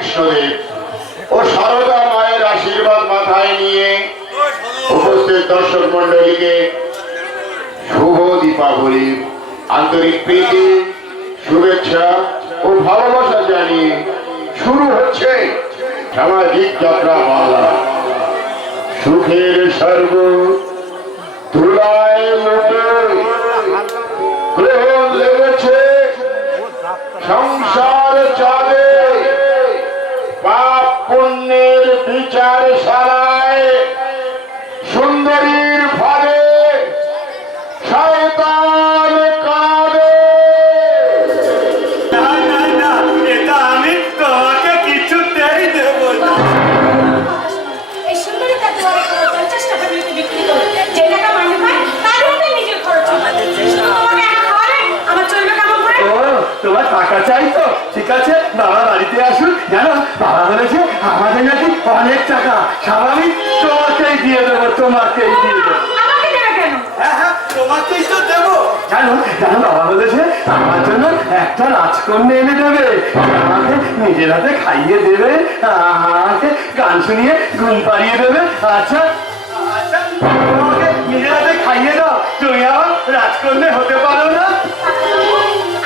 রামকৃষ্ণদেব ও সারদা মায়ের আশীর্বাদ মাথায় নিয়ে উপস্থিত দর্শক মন্ডলীকে শুভ দীপাবলির আন্তরিক প্রীতি, শুভেচ্ছা ও ভালোবাসা জানিয়ে শুরু হচ্ছে সামাজিক যাত্রা বাংলা। সুখের স্বর্গ ধুলায় লোটে গ্রহণ লেগেছে সংসার চাঁদে, পাপ পুণ্যের বিচার শালায়, সুন্দরীর ফাঁদে শয়তান কাঁদে। এটা আমি তোমাকে কিছুতেই দেব না। এই সুন্দরী তার দুয়ারে 50 টাকা নিতে বিক্রি করে যে টাকা মাইনে পায় তার মধ্যে নিজের খরচ হয়। তোমাকে একা খাওয়ালে আমার চলবে কেমন করে? ও তোমার টাকা চাই তো ঠিক আছে, বাবা বাড়িতে আসুন। জানো বাবা বলেছে আমাদের নাকি অনেক টাকা, স্বাভাবিক তোমাকেই দিয়ে দেবো, তোমাকেই দিয়ে দেবো। আমাকে দেবে কেন? হ্যাঁ হ্যাঁ তোমাকেই তো দেবো। জানো জানো বাবা বলেছে আমার জন্য একটা রাজকন্যা এনে দেবে, আমাকে নিজের হাতে খাইয়ে দেবে, আমাকে গান শুনিয়ে ঘুম পাড়িয়ে দেবে। আচ্ছা আচ্ছা তোমাকে নিজের হাতে খাইয়ে দাও, তুমি আমার রাজকন্যা হতে পারো না?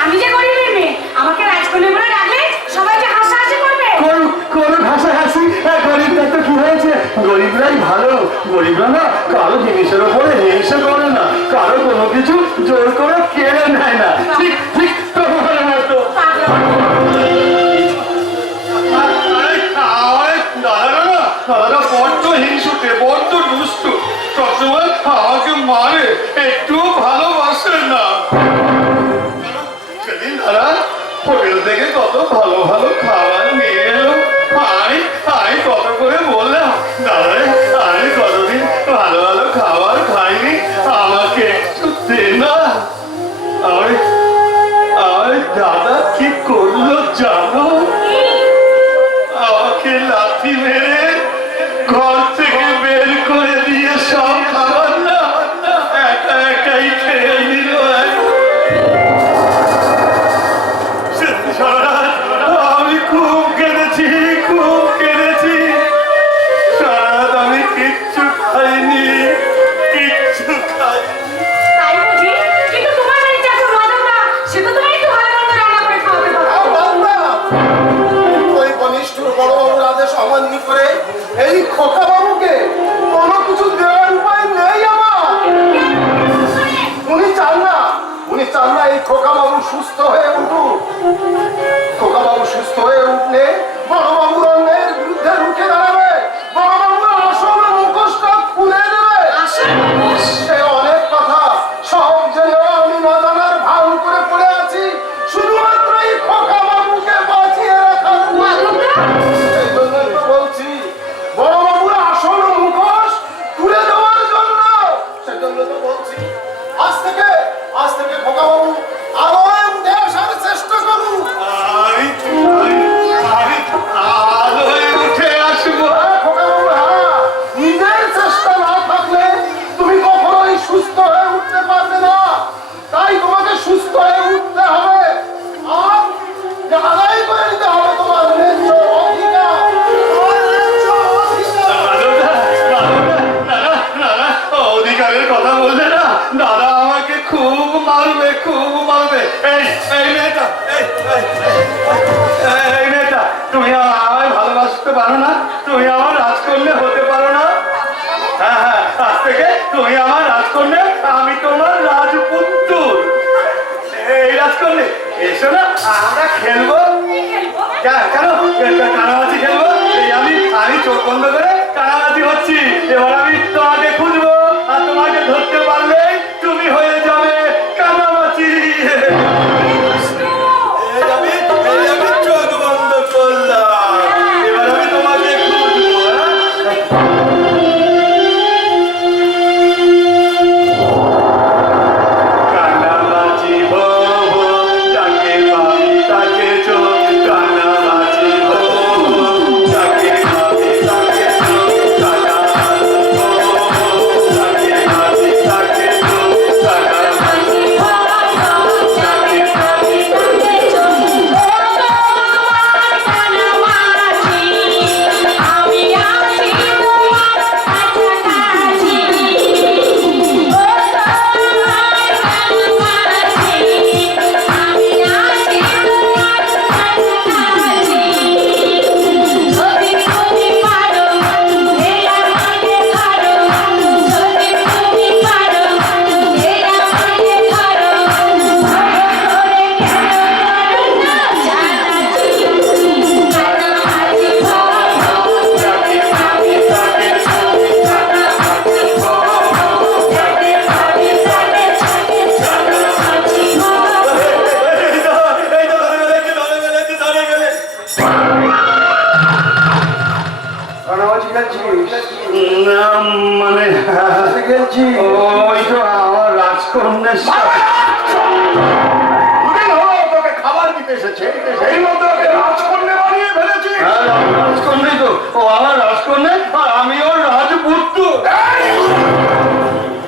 আমি যে গরিবের মেয়ে, আমাকে রাজকন্যা বলে ডাকলে সবাই যে হাসাহাসি করবে। কোন ভাষা হাসি? গরিবরা তো কি হয়েছে, গরিবরাই ভালো। গরিবরা না কারো জিনিসের উপরে হিংসা করে না, কারো কোনো কিছু জোর করে কেড়ে নেয় না। ঠিক ঠিক তোমার মতো। দাদারা বড্ড হিংসুটে, বড্ড দুষ্টু, সবসময় আমাকে মারে, একটু ভালোবাসে না। সেদিন দাদা হোটেল থেকে কত ভালো ভালো খাবার নিয়ে এলো, আমি কত করে বললাম দাদা আমি কতদিন ভালো ভালো খাবার খাইনি, আমাকে একটু দে না। আমার দাদা কি করলো জানো? আমাকে লাথি মেরে ঘর থেকে বের করে দিয়ে সব খাবার না একা একাই খেয়ে নিল। আমি খুব কেঁদেছি, খুব কেঁদেছি। সারাত আমি কিচ্ছু খাইনি, কিচ্ছু খাইনি। তাই বুঝি? কিন্তু তোমার বাড়ির চাকর মাধবরা সে তো তোমায় একটু ভালো মন্দ রান্না করে খাওয়াতে পারতো। ওই কনিষ্ঠুর বড়বাবুর আদেশ অমান্য করে এই খোকা বাবুকে কোনো কিছু দেওয়ার উপায় নেই আমার। উনি চান না এই খোকা বাবু সুস্থ হয়ে উঠুক। খোকা বাবু সুস্থ হয়ে উঠলে বড়বাবুর অন্যের বিরুদ্ধে রুখে দাঁড়াবে, বড়বাবুর আসল মুখোশটা খুলে দেবে। সে অনেক কথা সব জেনেও আমি না জানার ভান করে পড়ে আছি শুধুমাত্র এই খোকা বাবুকে বাঁচিয়ে রাখার জন্য। এই জন্যই তো বলছি বড়বাবুর আসল মুখোশ তুলে দেওয়ার জন্য। সেজন্য তো বলছি আজ থেকে খোকা বাবু আলোয় উঠে আসার চেষ্টা করুন। আলোয় উঠে আসবো। খোকা বাবু, হ্যাঁ, নিজের চেষ্টা না থাকলে তুমি কখনোই সুস্থ হয়ে উঠতে পারবে না। তাই তোমাকে সুস্থ হয়ে উঠতে হবে আর আদায় করে নিতে হবে তোমার ন্যায্য অধিকার। অধিকারের কথা বললে না দাদা আমাকে খুব মারবে, খুব মারবে। এই মেয়েটা তুমি আমায় ভালোবাসতে পারো না, তুমি আমার রাজকন্যা হতে পারো না। হ্যাঁ হ্যাঁ আজ থেকে তুমি আমার রাজকন্যা, আমি তোমার রাজপুত্র। এই রাজকন্যা এসো না আমরা খেলবো। কেন কানামাছি খেলবো? আমি চোখ বন্ধ করে কানামাছি হচ্ছি। এবার আমি তোমাকে খুঁজবো আর তোমাকে ধরতে পারলে তুমি হয়ে যাবে কানামাছি। আমি চোখ বন্ধ করলাম, এবার আমি তোমাকে খুঁজবো। কানামাছি হো হো, যাকে পাবি তাকে চোখ। কানামাছি হো হো, যাকে পাবি তাকে চোখ। কানামাছি হো হো, যাকে পাবি তাকে মানে গেছি ওই তো আমার রাজকন্যার সাথে। দুদিন হলো তোকে খাবার দিতে এসেছে, সেই মতো ওকে রাজকন্যা বানিয়ে ফেলেছি। হ্যাঁ, রাজকন্যাই তো, ও আমার রাজকন্যা আর আমি ওর রাজপুত্র।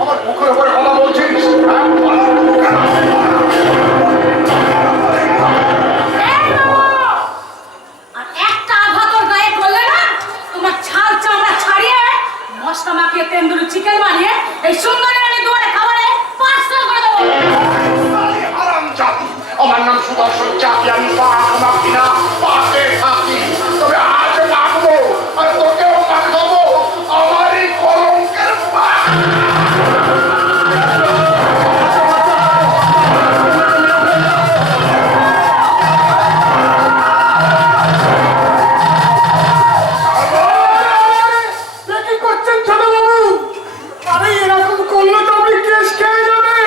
আমার মুখের উপরে কথা বলছিস? আর একটা আঘাত ওর গায়ে করলে না, তোমার ছাল চামড়া ছাড়িয়ে মশলা মাখিয়ে তেন্দুরি চিকেন বানিয়ে এই সুন্দরী রানী দুয়ারে খাবারে পার্সেল করে দেবো। হারামজাদি, আমার নাম সুদর্শন চাকি, আমি পাক মাখি না, পাকে থাকি। তবে আজ মাখবো আর তোকেও মাখাবো আমারই কলঙ্কের পাক। কি করছেন ছোট বাবু? আরে এরকম করলে তো আপনি কেস খেয়ে যাবে।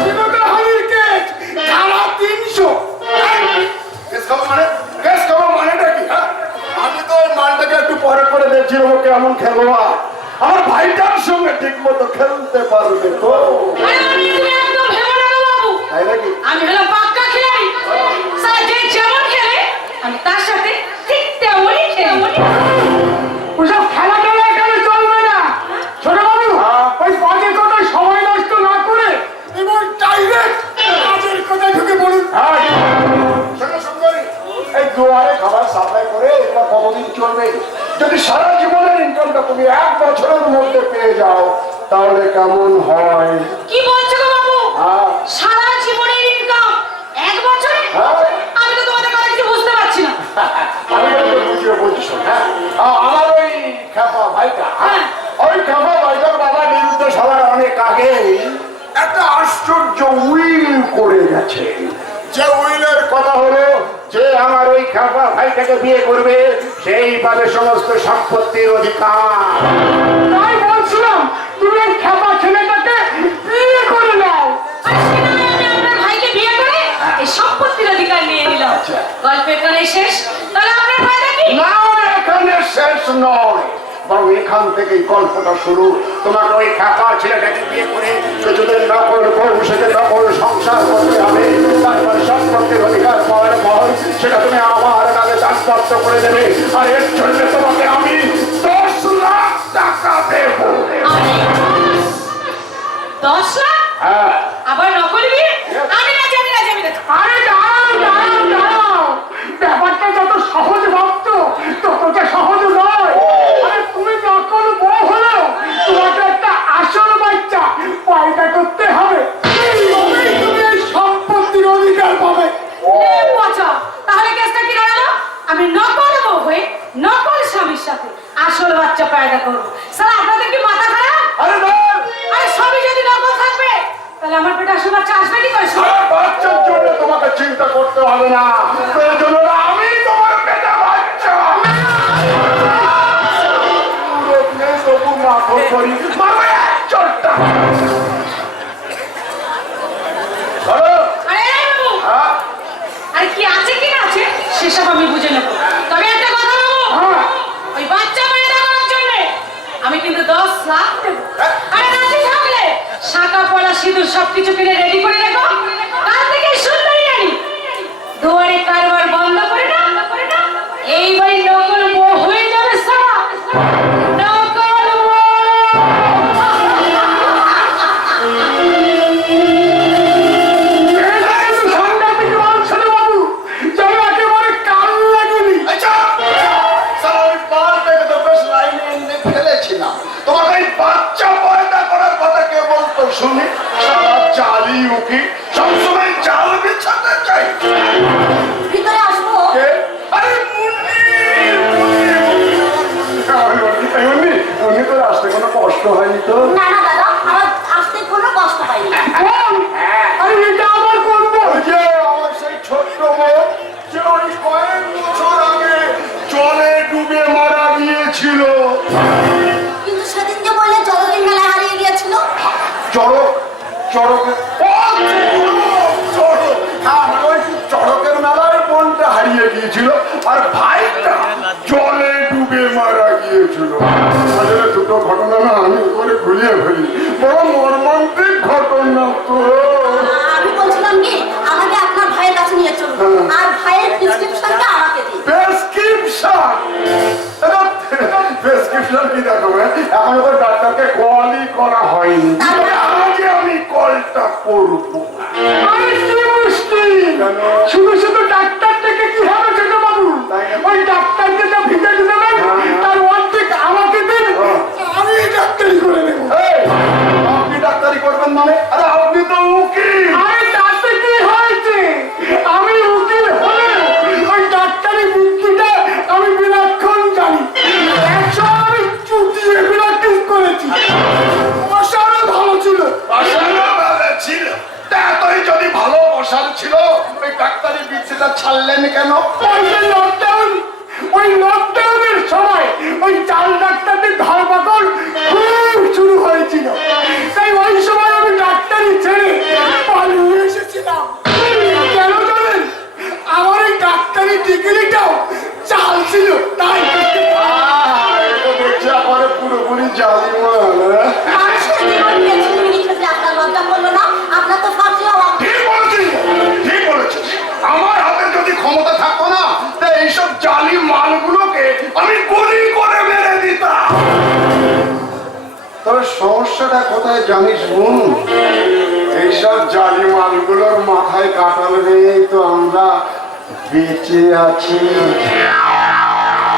শিবকাহানির কেস ধারা 300। কেস খাবো মানে? কেস খাবো মানেটা কি? হ্যাঁ, আমি তো ওই মালটাকে একটু পরে করে দেখছিলাম ও কেমন খেলোয়াড়। আমার ভাইটার সঙ্গে ঠিক মতো খেলতে পারবে তো? আরে আমি তুমি একদম ভেবো না গো বাবু, তাই নাকি? আমি হলো পাক্কা খেলাড়ি। সারা যে যেমন খেলে আমি তার সাথে ঠিক তেমনই খেলি। ওসব খেলা টেলা এখানে চলবে না ছোট বাবু। ওই বাজে কথায় সময় নষ্ট না করে এবং ডাইরেক্ট কাজের কথা ঢুকে বলুন। এই দুয়ারে খাবার সাপ্লাই করে এটা কতদিন চলবে? যদি সারা জীবনের ইনকামটা তুমি 1 বছরের মধ্যে পেয়ে যাও তাহলে কেমন হয়? কি বলছো গো বাবু? হ্যাঁ। সারা জীবনের ইনকাম 1 বছরে? হ্যাঁ। আমি তো তোমাদের কথা কিছু বুঝতে পারছি না। আমি তোমাকে বুঝিয়ে বলছি শোন। হ্যাঁ, আমার ওই খেপা ভাইটা, হ্যাঁ। ওই খেপা ভাইটার বাবার বিরুদ্ধে সবার অনেক আগেই একটা আশ্চর্য উইল করে গেছে। যে উইলের কথা হলো যে আমার ওই খেপা ভাইটাকে বিয়ে করবে সেই পাবে সমস্ত সম্পত্তির অধিকার। তাই বলছিলাম তুমি ওই খেপা ছেলেটাকে বিয়ে করে নাও। আর সে নয় আমি আপনার ভাইকে বিয়ে করে এই সম্পত্তির অধিকার নিয়ে নিলাম। আচ্ছা। গল্প এখানে শেষ। তাহলে আপনার ভাইটা কি? না, এখানে শেষ নয়, বরং এখান থেকেই গল্পটা শুরু। তোমাকে ওই খেপা ছেলেটাকে বিয়ে করে কিছুদিন নকল বউ সেটা নকল সংসার করতে হবে। তারপর সম্পত্তির অধিকার পাওয়ার পর সেটা তুমি আমার নামে দানপত্র করে দেবে। আর এর জন্য তোমাকে আমি 10 লাখ টাকা দেব। আরে 10 লাখ? হ্যাঁ। আবার নকল বিয়ে? আমি রাজি, আমি রাজি, আমি রাজি। আরে দাঁড়াও দাঁড়াও দাঁড়াও, ব্যাপারটা যত সহজ ভাবতো ততটা সহজ নয়। আরে তুমি নকল বউ হলেও তোমাকে একটা আসল বাচ্চা পয়দা করতে হবে। তবেই তুমি এই সম্পত্তির অধিকার পাবে। এ পচা, তাহলে কেসটা কি দাঁড়ালো? আমি নকল বউ হয়ে নকল স্বামীর সাথে আসল বাচ্চা পয়দা করবো। স্যার আপনাদের কি মাথা খারাপ? আরে ধর, আরে সবই যদি নকল থাকবে তাহলে আমার পেটে আসল বাচ্চা আসবে কি করে? আর বাচ্চার জন্য তোমাকে চিন্তা করতে হবে না। প্রয়োজন হলে আমি তোমার পেটে বাচ্চা। রোগনে তবু না করি মারবে এক চোটটা। বলো। আরে এই বাবু, হ্যাঁ? আরে কি আছে কি না আছে সেসব আমি বুঝে নেব। তবে একটা কথা বাবু, হ্যাঁ। ওই বাচ্চা পয়দা করার জন্য আমি কিন্তু 10 লাখ দেব। আরে রাজি থাকলে শাঁকা পলা সিঁদুর সবকিছু কিনে রেডি করে রেখো। কাল থেকে সুন্দরী রানী দুয়ারে কারবার বন্ধ করে না, এইবারই নকল বউ হয়ে যাবে সারা। নকল বউ। এটা কিন্তু সাংঘাতিক মাল ছিল বাবু, যেন একেবারে কাল লাগেনি। আমি পাল থেকে তো বেশ লাইনে এনে ফেলেছিলাম। তোমাকে এই বাচ্চা পয়দা করার কথা কে বলতো শুনি? সারা জালি উকি সবসময় জাল বিছাতে চাই। ভিতরে আসবো? কে? আরে মুন্নি, মুন্নি তোর আসতে কোনো কষ্ট হয়নি তো? না না দাদা, আমার আসতে কোনো কষ্ট হয়নি। আরে এটা আবার কোন বউ? যে আমার সেই ছোট্ট বউ যে ওই কয়েক বছর আগে জলে ডুবে মারা গিয়েছিল। কিন্তু সেদিন যে বললে জলদিন মেলায় হারিয়ে গিয়েছিল। চড়ক চড়কের চড়ক, হ্যাঁ, মানে ওই চড়কের মেলায় বোনটা হারিয়ে গিয়েছিল আর ভাইটা জলে ডুবে মারা গিয়েছিল। আসলে দুটো ঘটনা ঘুরিয়ে ফেলি। বড় মর্মান্তিক ঘটনা তো। আমি বলছিলাম কি আমাকে আপনার ভাইয়ের কাছে নিয়ে চলুন আর ভাইয়ের প্রেসক্রিপশনটা আমাকে দিন। প্রেসক্রিপশন? প্রেসক্রিপশন কি দেখো, এখন তো ডাক্তারকে কলই করা হয়নি, তবে আজকে আমি কলটা করবো। শুধু শুধু ডাক্তার থেকে কি হবে ছোট বাবু? ওই ডাক্তারকে যা ভিজিট দেবেন তার অর্ধেক আমাকে দিন, আমি ডাক্তারি করে দেব। এই, আপনি ডাক্তারি করবেন মানে? আরে আপনি তো উকিল। আরে তাতে কি হয়েছে? আমি উকিল হলেও ওই ডাক্তারি বৃত্তিটা আমি বিলক্ষণ জানি। 100 আমি চুটিয়ে প্র্যাকটিস করেছি। অসাধারণ ভালো ছিল। আশারা ভালো ছিল। তা এতই যদি ভালো বসার ছিল, ওই ডাক্তারি বিদ্যাটা ছাড়লেন কেন? ওই লকডাউনের সময় ওই চাল ডাক্তারদের ধরপাকড় খুব শুরু হয়েছিল, তাই ওই সময় আমি ডাক্তারি ছেড়ে পালিয়ে এসেছিলাম। কেন জানেন? আমার এই ডাক্তারি ডিগ্রিটাও চাল ছিল, তাই দেখছি আমার পুরোপুরি জালিমান। মানুষের জীবন নিয়ে ছিনিমিনি খেলতে আপনার লজ্জা করলো না? আপনার তো ফাঁসি হওয়া। ঠিক বলেছিস, ঠিক বলেছিস। আমার হাতে যদি ক্ষমতা থাকতো না, তা এইসব জালি মালগুলোকে আমি গুলি করে মেরে দিতাম। তবে সমস্যাটা কোথায় জানিস বোন? এইসব জালি মালগুলোর মাথায় কাটাল নেই তো আমরা বেঁচে আছি।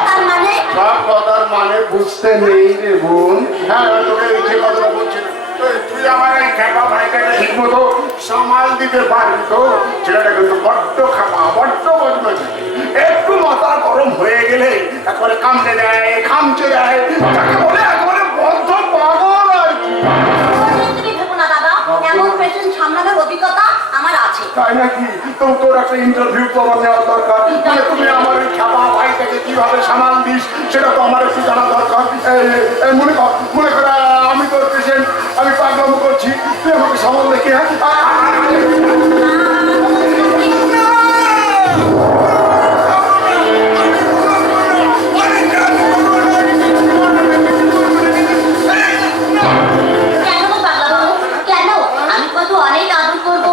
তার মানে সব কথার মানে বুঝতে নেই রে বোন। হ্যাঁ, তোকে এই যে কথাটা বলছিলাম, তুই আমার এই খেপা ভাইটাকে ঠিক মতো সামাল দিতে পারবি তো? ছেলেটা কিন্তু বড্ড খাপা, বড্ড বদমাইশ। একটু মাথা গরম হয়ে গেলে একবারে কামড়ে দেয়, খামচে দেয়, তাকে বলে একবারে বদ্ধ পাগল আর কি। তুমি ভেবো না দাদা, এমন পেশেন্ট সামলানোর অভিজ্ঞতা আমার আছে। তাই নাকি? তো তোর একটা ইন্টারভিউ তো আমার নেওয়া দরকার। মানে তুমি আমার এই খেপা ভাইটাকে কিভাবে সামাল দিস সেটা তো আমার একটু জানা দরকার। মনে কর আমি তোর পেশেন্ট, আমি পাগলামো করছি, তুই আমাকে সামাল দেখি। হ্যাঁ, কেন গো পাগলা বাবু, কেন? আমি কত অনেক আদর করবো,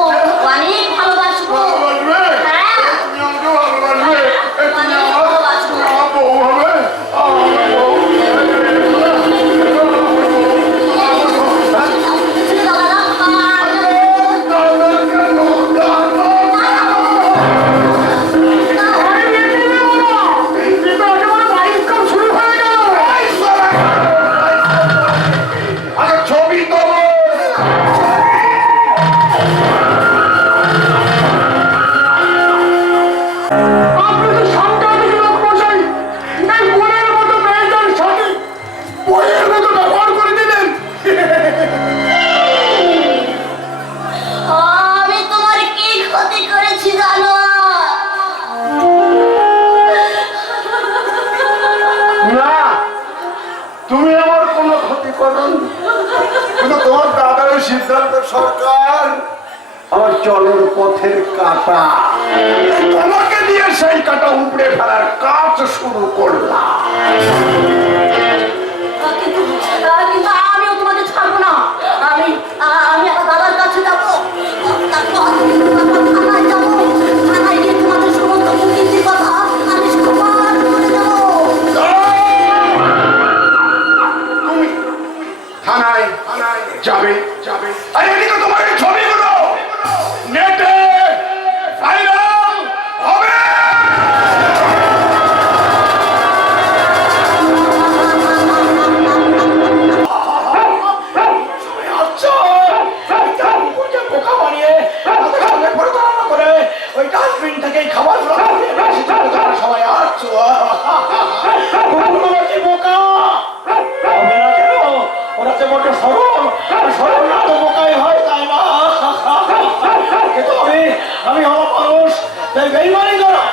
অনেক ভালোবাসবো। ভালোবাসবে? হ্যাঁ, তুমি আমাকে ভালোবাসবে? তুমি অনেক ভালোবাসবো। আমার বউ হবে? আমার বউ? আগে ছবি তোলো। আপনি তো সাংঘাতিক লোক মশাই। এই বোনের মতো মেয়েটার সাথে বইয়ের মতো ব্যবহার করে দিলেন। আমি তোমার কি ক্ষতি করেছি জানো? না, তুমি আমার কোনো ক্ষতি করনি, কিন্তু তোমার দাদার সিদ্ধান্ত সরকার আমার চলের পথের কাটা। তোমাকে দিয়ে সেই কাটা উপড়ে ফেলার কাজ শুরু করলাম। কিন্তু আমিও তোমাকে ছাড়বো না। আমি আমার দাদার কাছে যাবো, তারপর থানায় যাবো। থানায় গিয়ে তোমাদের সমস্ত কুকীর্তির কথা আমি সবার করে দেবো। তুমি থানায় যাবে? আরে এদিকে তোমার এই ছবিগুলো নেটে ভাইরাল হবে। আচ্ছা, বোকা বানিয়ে আমাদের সঙ্গে পরিকল্পনা করে ওই ডাস্টবিন থেকে খাবারগুলো সবাই আসছো। বোকা হবে না কেন? ওরা যে মোটে সরল, সরল না তো বোকাই হয়, তাই না? কিন্তু আমি হলো মানুষ, তাই বেইমানি করা,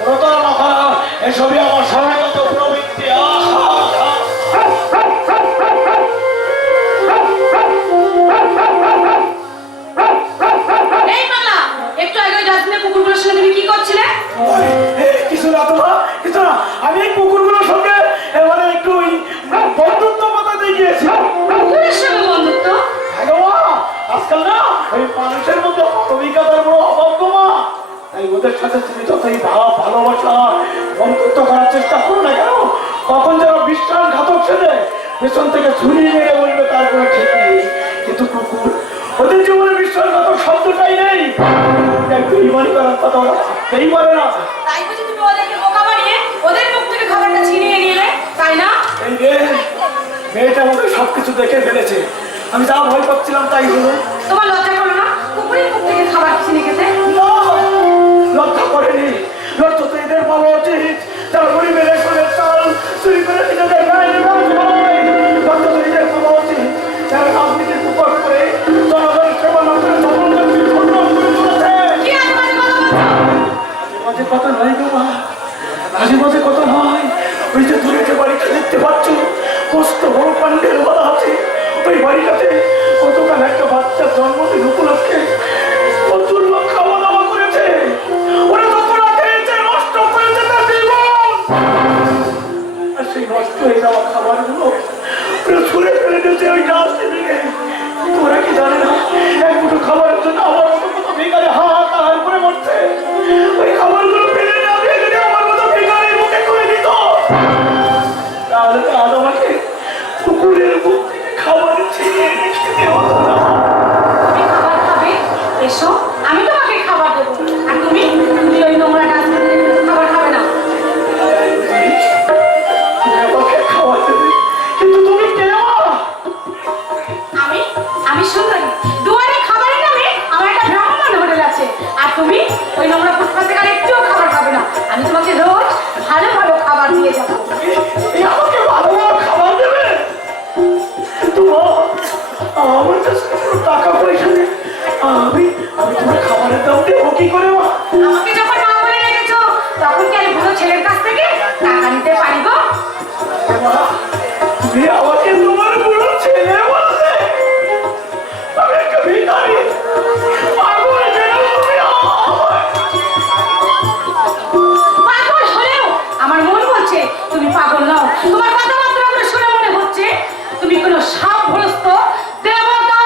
প্রতারণা করা, এসবই আমার স্বভাবগত প্রবৃত্তি। এই পাগলা, একটু আগে ওই ডাস্টবিনে কুকুরগুলোর সঙ্গে তুমি কি করছিলে? কিছু না তোমার, কিছু না। আমি এই কুকুরগুলোর সঙ্গে মানে একটু বন্ধুত্ব কথা দিয়ে গিয়েছিলাম। কুকুরের সঙ্গে ওদের সাথে তুমি যতই ভালোবাসা বন্ধুত্ব করার চেষ্টা করো না কেন, কখন যেন বিশ্বাসঘাতক ছেলে পেছন থেকে ছুরি মেরে বলবে তার কোনো ঠিক নেই। কিন্তু কুকুর ওদের জীবনে বিশ্বাসঘাতক শব্দটাই নেই। একটু ইমানি করার কথা ওরা ভাবতেই পারে না। তাই বুঝি তুমি ওদেরকে বোকা বানিয়ে ওদের মুখ থেকে খাবারটা ছিনিয়ে নিলে, তাই না? এই যে মেয়েটা আমাকে সবকিছু দেখে ফেলেছে, আমি যা ভয় পাচ্ছিলাম তাই হলো। তোমার লজ্জা করো না কুকুরের মুখ থেকে খাবার ছিনিয়ে খেতে? না, লজ্জা করেনি। লজ্জা তো এদের বলা উচিত যারা গরিবের রেশনের চাল চুরি করে নিজেদের গায়ে ভাই। লজ্জা তো এদের বলা উচিত যারা রাজনীতির উপর করে জনগণের সেবা না করে জনগণকে ধন্যবাদ করে চলেছে। কি আজে বাজে কথা বলছো? মাঝে কথা নয় গো মা, মাঝে মাঝে কথা নয়। ওই যে দূরে যে বাড়িটা দেখতে পাচ্ছ, কষ্ট বড় পান্ডের বলা আছে, ওই বাড়িটাতে গতকাল একটা বাচ্চার জন্মদিন উপলক্ষে প্রচুর লোক খাওয়া দাওয়া করেছে। ওরা যত না খেয়েছে নষ্ট করেছে তার জীবন। আর সেই নষ্ট হয়ে যাওয়া খাবারগুলো ওরা ছুঁড়ে ফেলে দিয়েছে ওই ডাস্টবিনে। ওরা কি জানে না এক মুঠো খাবারের জন্য আমার মতো কত ভিখারি হাহাকার করে মরছে। ওই খাবারগুলো ফেলে না দিয়ে যদি আমার মতো ভিখারির মুখে করে দিত, তাহলে তো আজ আমাকে কুকুরের মুখ থেকে খাবার ছিনিয়ে রেখে দেওয়া হতো না। তুমি খাবার খাবে, এসো আমি তোমাকে খাবার দেবো। আর তুমি তুমি ওই নোংরা ডাস্টবিনে খাবার খাবে না। তুমি আমাকে খাবার দেবে, কিন্তু তুমি কে মা? আমি সুন্দরী, দুয়ারে খাবারের নামে আমার একটা ভ্রাম্যমাণ হোটেল আছে। আর তুমি ওই নোংরা ফুটপাত থেকে আর একটুও খাবার খাবে না। আমি তোমাকে রোজ ভালো ভালো খাবার দিয়ে যাবো। এই আমাকে ভালো ভালো খাবার দেবে? কিন্তু মা, আমার কাছে কোনো টাকা পয়সা নেই। আমি তোমার খাবারের দাম দেবো কি করে মা? আমাকে যখন মা বলে রেখেছো, তখন কি আমি বুড়ো ছেলের কাছ থেকে টাকা নিতে পারিব? মা, তুমি আমাকে তোমার বুড়ো ছেলে বললে? আমি একটা ভিখারি, পাগল যেন তুমি আমায়। পাগল হলেও আমার মন বলছে তুমি পাগল নও। তোমার কথাবার্তাগুলো শুনে মনে হচ্ছে তুমি কোনো সাপগ্রস্ত দেবতা।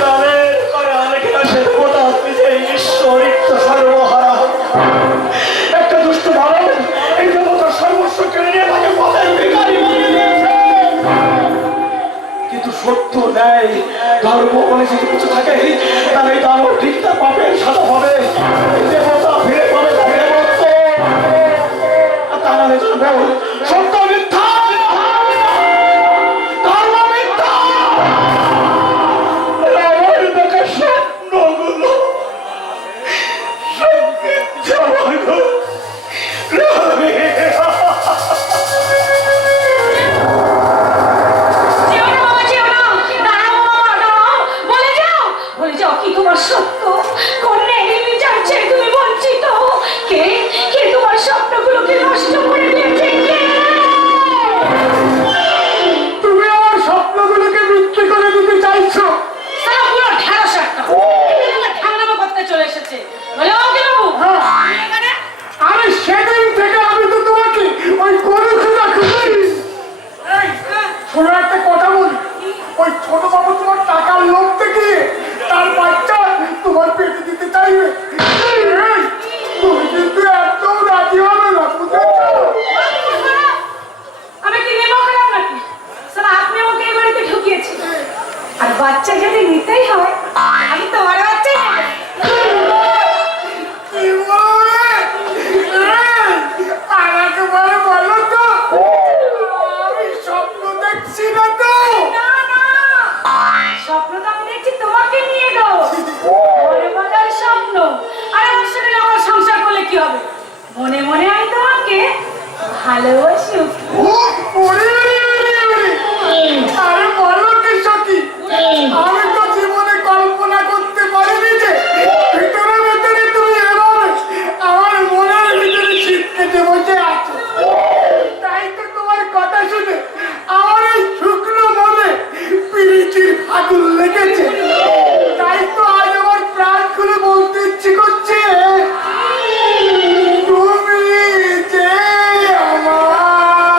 কালের করে অনেকে আসে গোটা পৃথিবীতে ঈশ্বরিত্ব সর্বহারা হতো। একটা দুষ্ট মানব এই দেবতার সর্বস্ব কেড়ে নিয়ে তাকে পথের ভিখারি বানিয়ে দিয়েছে। কিন্তু সত্য ন্যায় ধর্ম বলে যদি কিছু থাকে, তাহলে এই দানব ঠিক তার পাপের সাথে হবে। এই দেবতা ফিরে পাবে ফিরে বলতে, আর তা নাহলে যেন বল সত্য মিথ্যা, ধর্ম মিথ্যা। আমার দেখা স্বপ্নগুলো সব মিথ্যা হলো। যেও না বাবা, যেও না। দাঁড়াও বাবা, দাঁড়াও। বলে যাও কি তোমার সত্য? কোন ন্যায়ের বিচার চেয়ে তুমি বঞ্চিত? কে তোমার স্বপ্নগুলোকে নষ্ট করে দিয়েছে? কে? তুমি আমার স্বপ্নগুলোকে বিক্রি করে দিতে চাইছো? সারা পুরো ঢেঁড়স একটা। এখানে ঠান্ডামো করতে চলে এসেছে। বলে ও কি বাবু? এখানে আরে সেদিন থেকে আমি তো তোমাকে ওই গরু খোঁজা খুঁজি। এই শোনো একটা কথা বলি, ওই ছোট বাবু তোমার টাকার লোভ থেকে তার বাচ্চা তোমার পেটে দিতে চাইবে। এই, তুমি কিন্তু একদম রাজি হবে না, বুঝেছো? আমি কি নেবো খারাপ নাকি? সারা আপনি আমাকে এই বাড়িতে ঢুকিয়েছেন। আর বাচ্চা যদি নিতেই হয়, আমি তোমার বাচ্চাই নেবো। কি বলে? আর একেবারে বলো তো, আমি স্বপ্ন দেখছি না তো? না, না। স্বপ্ন তো আমি দেখছি তোমাকে নিয়ে গো। মনে মজার স্বপ্ন। আর আমার সাথে আমার সংসার করলে কি হবে? মনে মনে আমি তোমাকে ভালোবাসি। আরে বলো কি সখী, আমি তো জীবনে কল্পনা করতে পারিনি যে ভিতরে ভিতরে তুমি এভাবে আমার মনের ভিতরে শীত কেটে বসে আছো। তাই তো তোমার কথা শুনে আমার এই শুকনো মনে পিরিতির আগুন লেগেছে। তাই তো আজ আমার প্রাণ খুলে বলতে ইচ্ছে করছে, তুমি যে আমার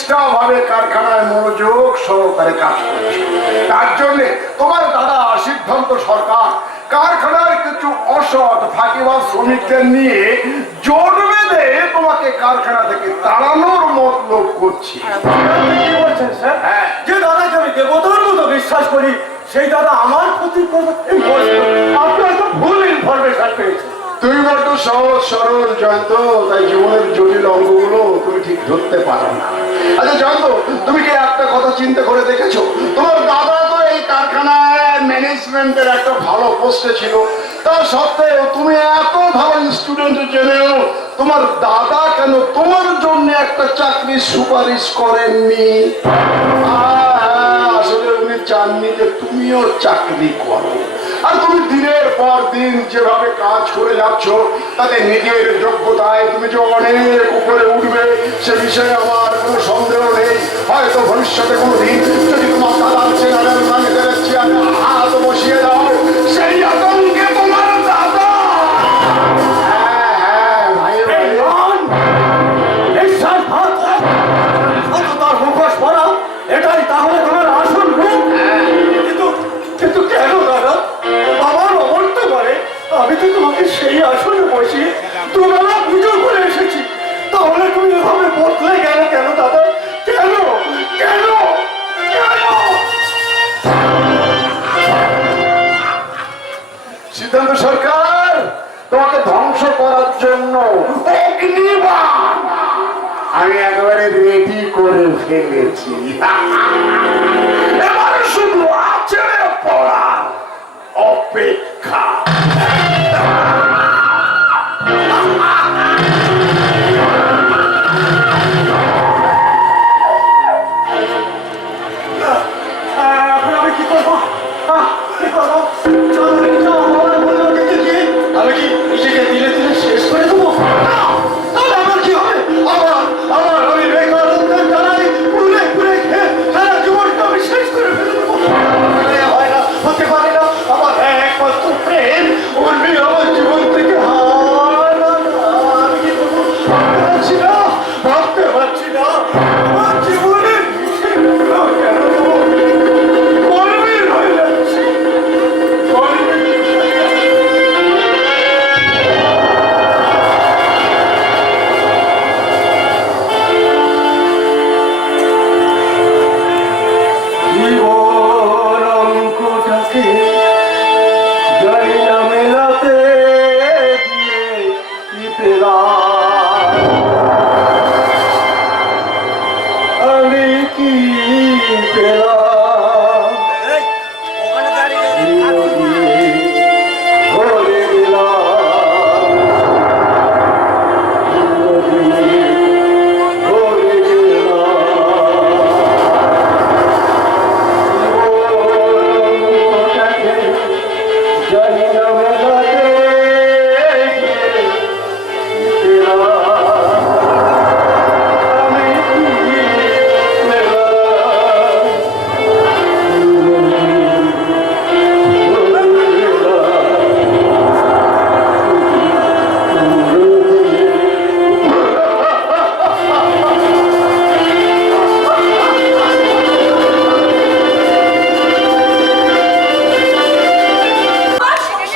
নিষ্ঠাভাবে কারখানায় মনোযোগ সহকারে কাজ করছো। তার জন্য তোমার দাদা সিদ্ধান্ত সরকার কারখানার কিছু অসৎ ফাঁকিবাজ শ্রমিকদের নিয়ে জোট বেঁধে তোমাকে কারখানা থেকে তাড়ানোর মতলব করছি। কি বলছেন স্যার? হ্যাঁ। যে দাদাকে আমি দেবতার মতো বিশ্বাস করি সেই দাদা আমার প্রতি আপনার তো ভুল ইনফরমেশন পেয়েছে। তুমি বড্ড সহজ সরল জয়ন্ত, তাই জীবনের জটিল অঙ্গগুলো তুমি ঠিক ধরতে পারো না। আচ্ছা জয়ন্ত, তুমি কি একটা কথা চিন্তা করে দেখেছো? তোমার দাদা তো এই কারখানায় ম্যানেজমেন্টের একটা ভালো পোস্টে ছিল, তা সত্ত্বেও তুমি এত ভালো স্টুডেন্ট জেনেও তোমার দাদা কেন তোমার জন্য একটা চাকরির সুপারিশ করেননি? আসলে উনি চাননি যে তুমিও চাকরি করো। আর তুমি দিনের পর দিন যেভাবে কাজ করে যাচ্ছ তাতে নিজের যোগ্যতায় তুমি যে অনেক উপরে উঠবে সে বিষয়ে আমার কোনো সন্দেহ নেই। হয়তো ভবিষ্যতে কোনোদিন যদি তোমার দাদার চেনারের ম্যানেজারের চেয়ারে হাত বসিয়ে দাও, সেই আতঙ্কে তোমার দাদা তার মুখোশ পরা এটাই তাহলে তোমার আসল রূপ? কিন্তু কেন দাদা আমার অমর্ত করে আমি তো তোমাকে সেই আসনে বসিয়ে দুবেলা পুজো করে এসেছি, তাহলে তুমি এভাবে বদলে গেল কেন দাদা? কেন কেন কেন? সিদ্ধান্ত সরকার তোমাকে ধ্বংস করার জন্য অগ্নিবাণ আমি একেবারে রেডি করে ফেলেছি। এবার শুধু আচরে পড়ার অপেক্ষা। এখন আমি কি করবো? কি করবো? আমি কি নিজেকে দিলে দিলে শেষ করে দেবো? তাহলে আমার কি হবে? আমার ওই বেকারত্বের দ্বারাই পুড়ে পুড়ে খেয়ে সারা জীবনটা আমি শেষ করে ফেলে দেবো। হয় না, হতে পারে না। আমার একমাত্র প্রেম উর্মি আমার জীবন থেকে আমি কি করবো? ভাবতে পারছি না আমার জীবনের কেন কর্মীর হয়ে যাচ্ছে। জীবন অঙ্কটাকে জানি না মেলাতে গিয়ে কি পেলাম, আমি কি পেলাম? ভরে গেলাম, ভরে জানি না মেলাতে আমি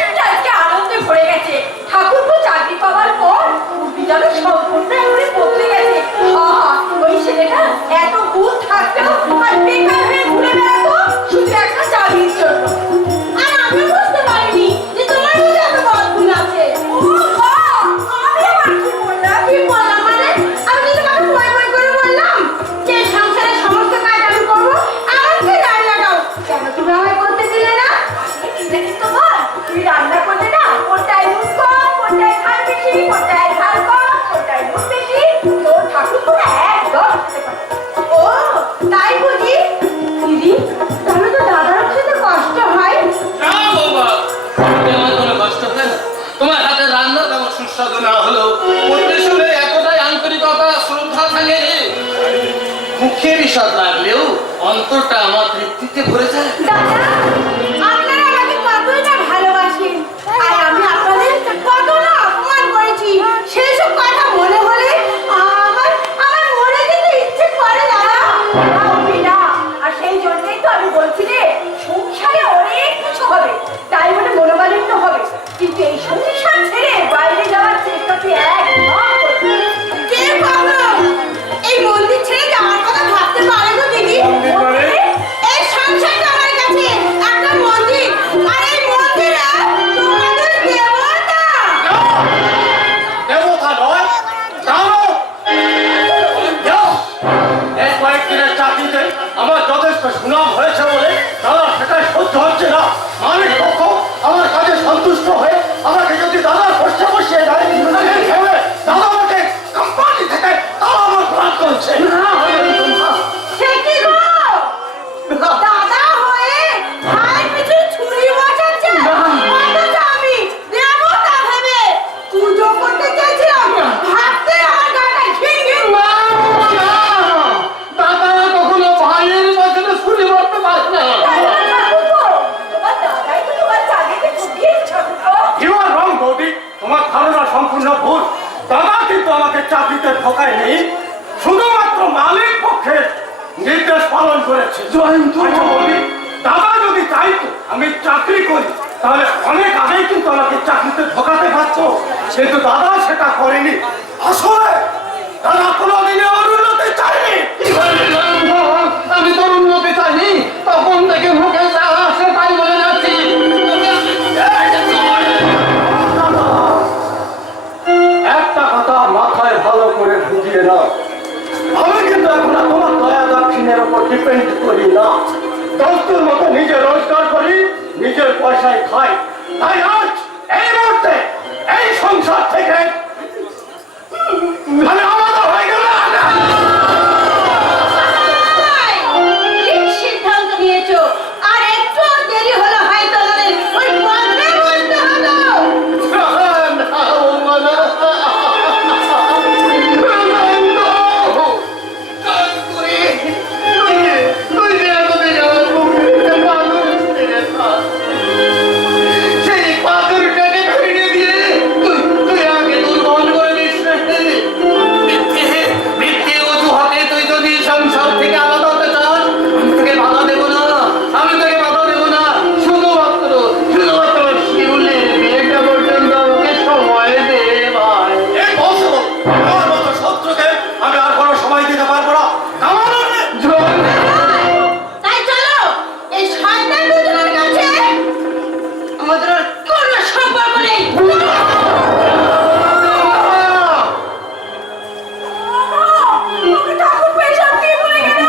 কি আজকে আনন্দে ভরে গেছে। ঠাকুরপো চাকরি পাওয়ার পর যেন সম্পূর্ণ এমনি বদলে গেছে। ওই ছেলেটা এত গুণ থাকতেও আর বেকার হয়ে ঘুরে বেড়াতো শুধু একটা চাকরির জন্য। আর আমি বুঝতে পারিনি যে তোমার মধ্যে এত বড় গুণ আছে। আমি আবার কি বললাম? কি বললাম মানে? আমি যদি কাউকে ভয় ভয় করে বললাম যে সংসারের সমস্ত কাজ আমি করবো, আমাকে রান্না দাও, কেন তুমি আমায় করতে দিলে না? তো বল, তুই রান্না করলে না কোনটায় নুন কম, কোনটায় ঝাল বেশি, কোনটায় ঝাল কম, কোনটায় নুন বেশি, তোর ঠাকুরপো না একদম বুঝতে পারে। ও তাই বুঝি? দিদি তাহলে তো দাদারও খেতে কষ্ট হয়। না বাবা, এতে আমার কোনো কষ্ট হয় না। তোমার হাতের রান্না তেমন সুস্বাদু না হলেও করতে শুনে এতটাই আন্তরিকতা শ্রদ্ধা থাকে যে মুখে বিষাদ লাগলেও অন্তরটা আমার তৃপ্তিতে ভরে যায়। দাদা আপনারা আমাকে কতই না ভালোবাসেন, আর আমি আপনাদের কত না অপমান করেছি। সেই সব কথা মনে হলে আমার মরে যেতে ইচ্ছে করে দাদা। তোমার ধারণা সম্পূর্ণ ভুল। দাদা কিন্তু আমাকে চাকরিতে ঢোকায়নি, শুধুমাত্র মালিক পক্ষের নির্দেশ পালন করেছে। আচ্ছা বলি, দাদা যদি চাইতো আমি চাকরি করি তাহলে অনেক আগেই কিন্তু আমাকে চাকরিতে ঢোকাতে পারতো, কিন্তু দাদা সেটা করেনি। আসলে দাদা কোনোদিনই আমার উন্নতি চাইনি। আমি তোর উন্নতি চাইনি, তখন থেকে মুখে যা আসে তাই বলে যাচ্ছি। একটা কথা মাথায় ভালো করে ঢুকিয়ে নাও, আমি কিন্তু এখন আর তোমার দয়া দাক্ষিণের উপর ডিপেন্ড করি না। দোস্তের মতো নিজে রোজগার করি, নিজের পয়সায় খাই। তাই আজ এই মুহূর্তে এই সংসার থেকে মানে আলাদা হয়ে গেল। ঠিক সিদ্ধান্ত নিয়েছো, আর একটু দেরি হলো হয়তো আমাদের ওই পথে বসতে হলো। সেই পাথরটাকে ভেঙে দিয়ে তুই আগে দুর্বল করে দিস রে। মিথ্যে অজুহাতে তুই যদি সংসার থেকে আলাদা হতে চাস, আমি তোকে বাধা দেবো না, আমি তোকে বাধা দেবো না। শুধুমাত্র শিউলির বিয়েটা পর্যন্ত আমাকে সময় দে ভাই। এই বসো, আমার মতো শত্রুকে আমি আর কোনো সময় দিতে পারবো না। আমার তাই চলো এই শয়তান দুজনের কাছে আমাদের আর কোনো সম্পর্ক নেই। ঠাকুর পেশা কি বলে গেল?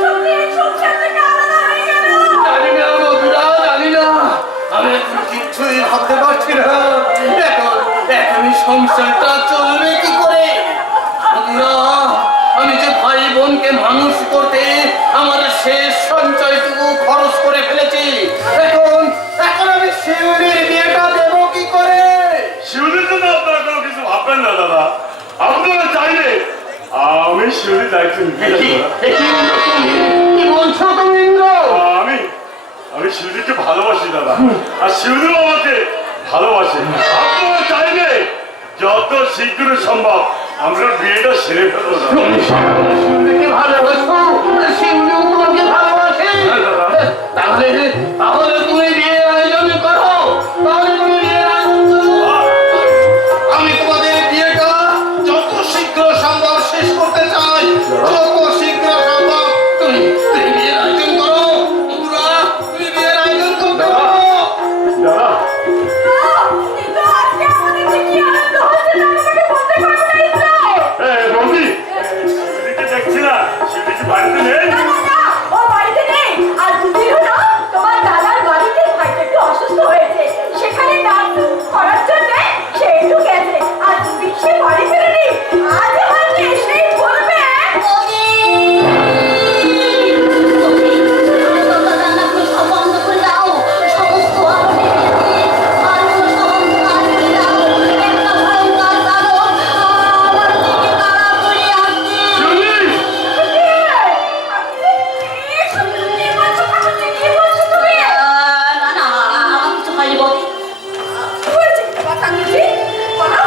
সত্যি এই সংসার থেকে আলাদা হয়ে গেল। জানি না বন্ধুরা, জানি না, আমি এখন কিচ্ছুই ভাবতে পারছি না। এখন এই সংসারটা চলবে কি করে? বন্ধুরা, আমি যে ভাই বোনকে মানুষ করতে আমার শেষ সঞ্চয়টুকু খরচ করে ফেলেছি, এখন আমি শিউলির বিয়েটা দেবো কি করে? শিউলির জন্য আপনারা কোনো কিছু ভাববেন না দাদা। আপনারা চাইলে আমি শিউলির দায়িত্ব নিতে কি পারবো। কি বলছো তুমি ইন্দ্র? আমি শিউলিকে ভালোবাসি দাদা, আর শিউলিও আমাকে ভালোবাসে। আপনারা চাইলে যত শীঘ্র সম্ভব আমরা বিয়েটা সেরে ফেলবো দাদা। তুমি শিউলিকে ভালোবাসো, শিউলিও তোমাকে ভালোবাসে। হ্যাঁ দাদা। তাহলে তুমি বিয়ের আয়োজন করো, তাহলে তুমি বিয়ের আয়োজন করো। আমি তোমাদের বিয়েটা যত শীঘ্র সম্ভব শেষ করতে চাই, যত শীঘ্র সম্ভব তুমি বিয়ের আয়োজন করো। বন্ধুরা, তুমি বিয়ের আয়োজন করতে পারো। দাদা কিন্তু আজকে আমাদের যে কি আনন্দ হচ্ছে তা আমাকে বলতে পারবে না ইন্দ্র। বৌদি, শিউলিকে দেখছি না, শিউলি কি বাড়িতে নেই? না না না, ও বাড়িতে নেই। আর দুদিন হলো তোমার দাদার বাড়িতে ভাইটা একটু অসুস্থ হয়েছে, সেখানে ডাক্তার করার জন্য সে একটু গেছে। আর দুদিন সে বাড়ি ফেরেনি। আজ হয়তো এসেই বলবে বন্ধ করে দাও, সমস্ত আলোকে আলোর সমান্তরাল করে দাও। একটা ভয়ঙ্কর দানব আমার দিকে তাড়া করে আসছে। শিউলি!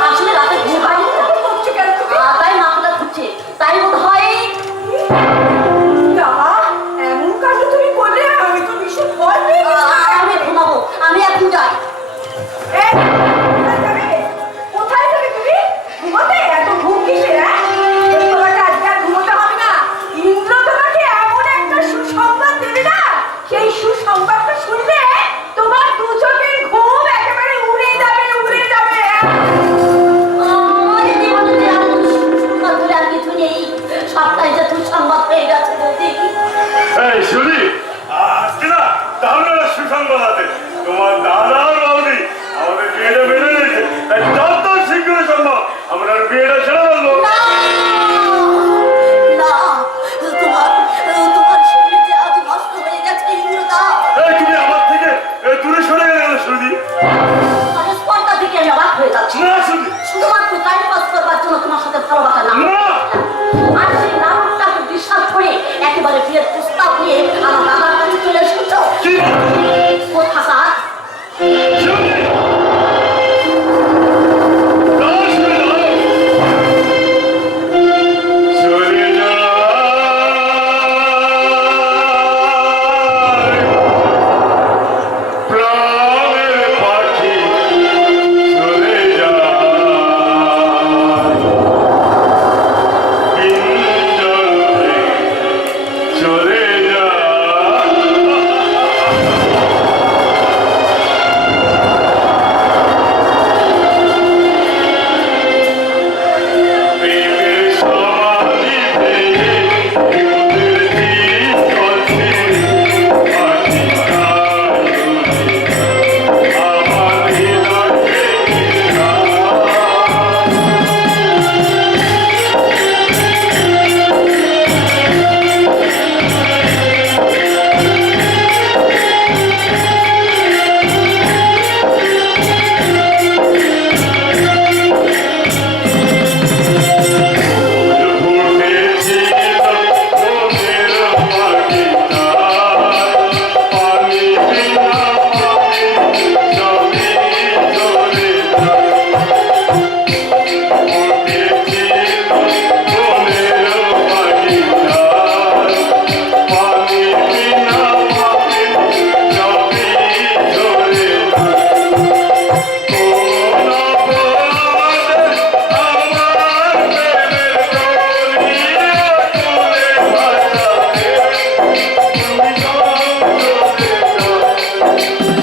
আসলে রাতে ঘুম পাইনি তো। তাই মাথাটা ঘুরছে, তাই বোধ হয় আমি ঘুমাবো। আমি এখন যাই। কোথায় যাবে তুমি? ঘুমাতে? এত ঘুম কিসের? তোমাকে আজকে আর ঘুমোতে হবে না। ইন্দ্র তোমাকে এমন একটা সুসংবাদ দেবে না, সেই সুসংবাদটা শুনলে তোমার দু চোখের ঘুম একেবারে উড়ে যাবে, উড়ে যাবে। আমার জীবনে যে এমন সুসংবাদ বলে আর কিছু নেই। সবটাই যে দুঃসংবাদ হয়ে গেছে যদি। এই শিউলি, আজকে না তাহলে একটা সুসংবাদ আছে। তোমার দাদা আর বৌদি আমাদের বিয়েটা মেনে নিয়েছে, তাই যত শীঘ্র সম্ভব আমরা বিয়েটা সেরে ফেলবো। না, না, তোমার শরীর যে আজ নষ্ট হয়ে গেছে ইন্দ্রদা। এই তুমি আমার থেকে দূরে সরে গেলে কেন শিউলি? তোমার স্পর্ধা থেকে আমি অবাক হয়ে যাচ্ছি। না শিউলি, শুধুমাত্র টাইম পাস করবার জন্য তোমার সাথে ভালোবাসা না। না। আর সেই নামটাকে বিশ্বাস করে একেবারে বিয়ের প্রস্তাব নিয়ে আমার দাদার কাছে চলে এসেছো। কি? কোথাকার? শিউলি!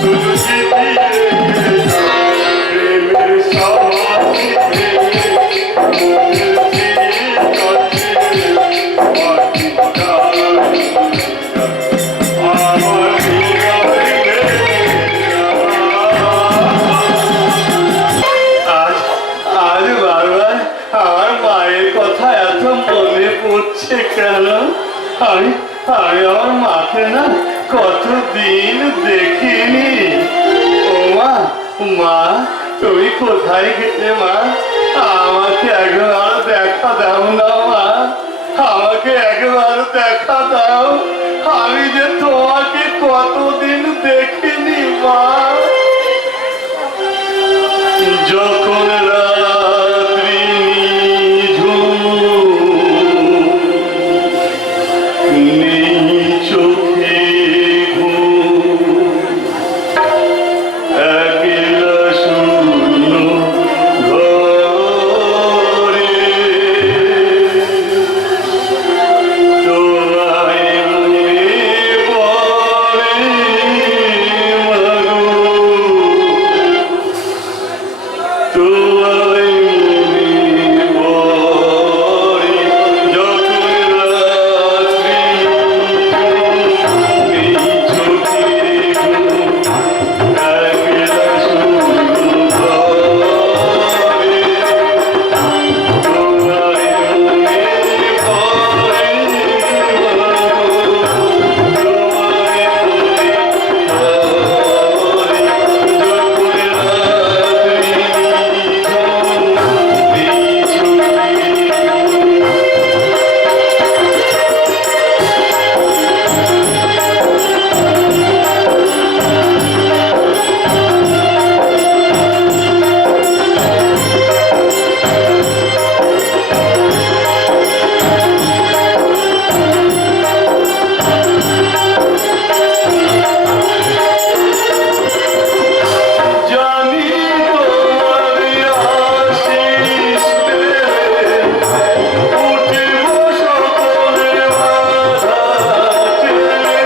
শুধু স্মৃতি প্রেমের সমাধি আজ আজ বারবার আমার মায়ের কথা এত মনে পড়ছে কেন? আমি আমি আমার মাকে না কতদিন দেখিনি। ও মা, মা তুমি কোথায় গেলে মা? আমাকে একবার দেখা দাও না মা, আমাকে একবার দেখা দাও। আমি যে তোমাকে কতদিন দেখিনি মা। যখন রাত্রি নিঝুম, নেই চোখে ঘুম, একলা শূন্য ঘরে তোমায় মনে পড়ে মাগো, তোমায় মনে পড়ে যখন রাত্রি নেই চোখে ঘুম, একলা শূন্য ঘরে তোমায় মনে পড়ে জানি তোমার আশিস পেলে উঠিব সকলে বাধা ঠেলে।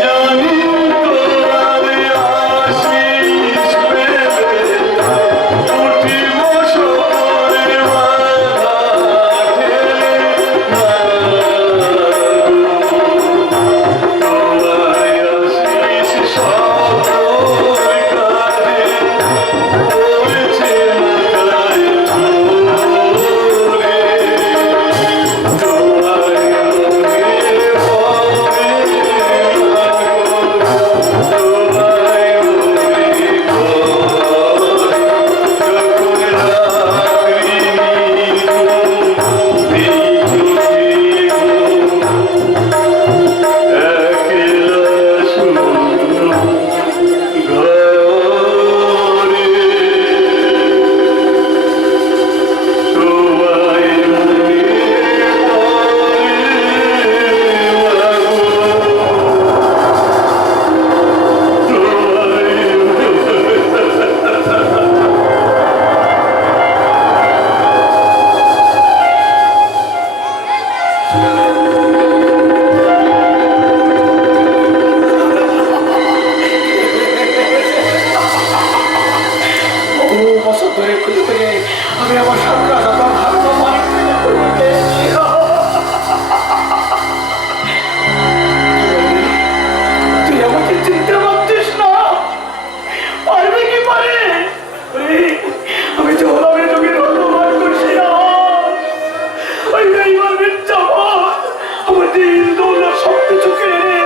জানি তোমার আশিস পেলে উঠিব সকলে বাধা ঠেলে। তোমার আশিস সকল কাজে পড়েছে মাথায় ধরে। তোমায় মনে বছর ধরে খুঁজে খুঁজে আমি আমার সরকার তুই আমাকে চিনতে পারছিস না? পারবে কি পারে? আমি তো হলামে তোকে ধন্যবাদ করছি না। ওই বেঈমান মিথ্যাবাদ আমার দিন দৌলত সব কিছু কেড়ে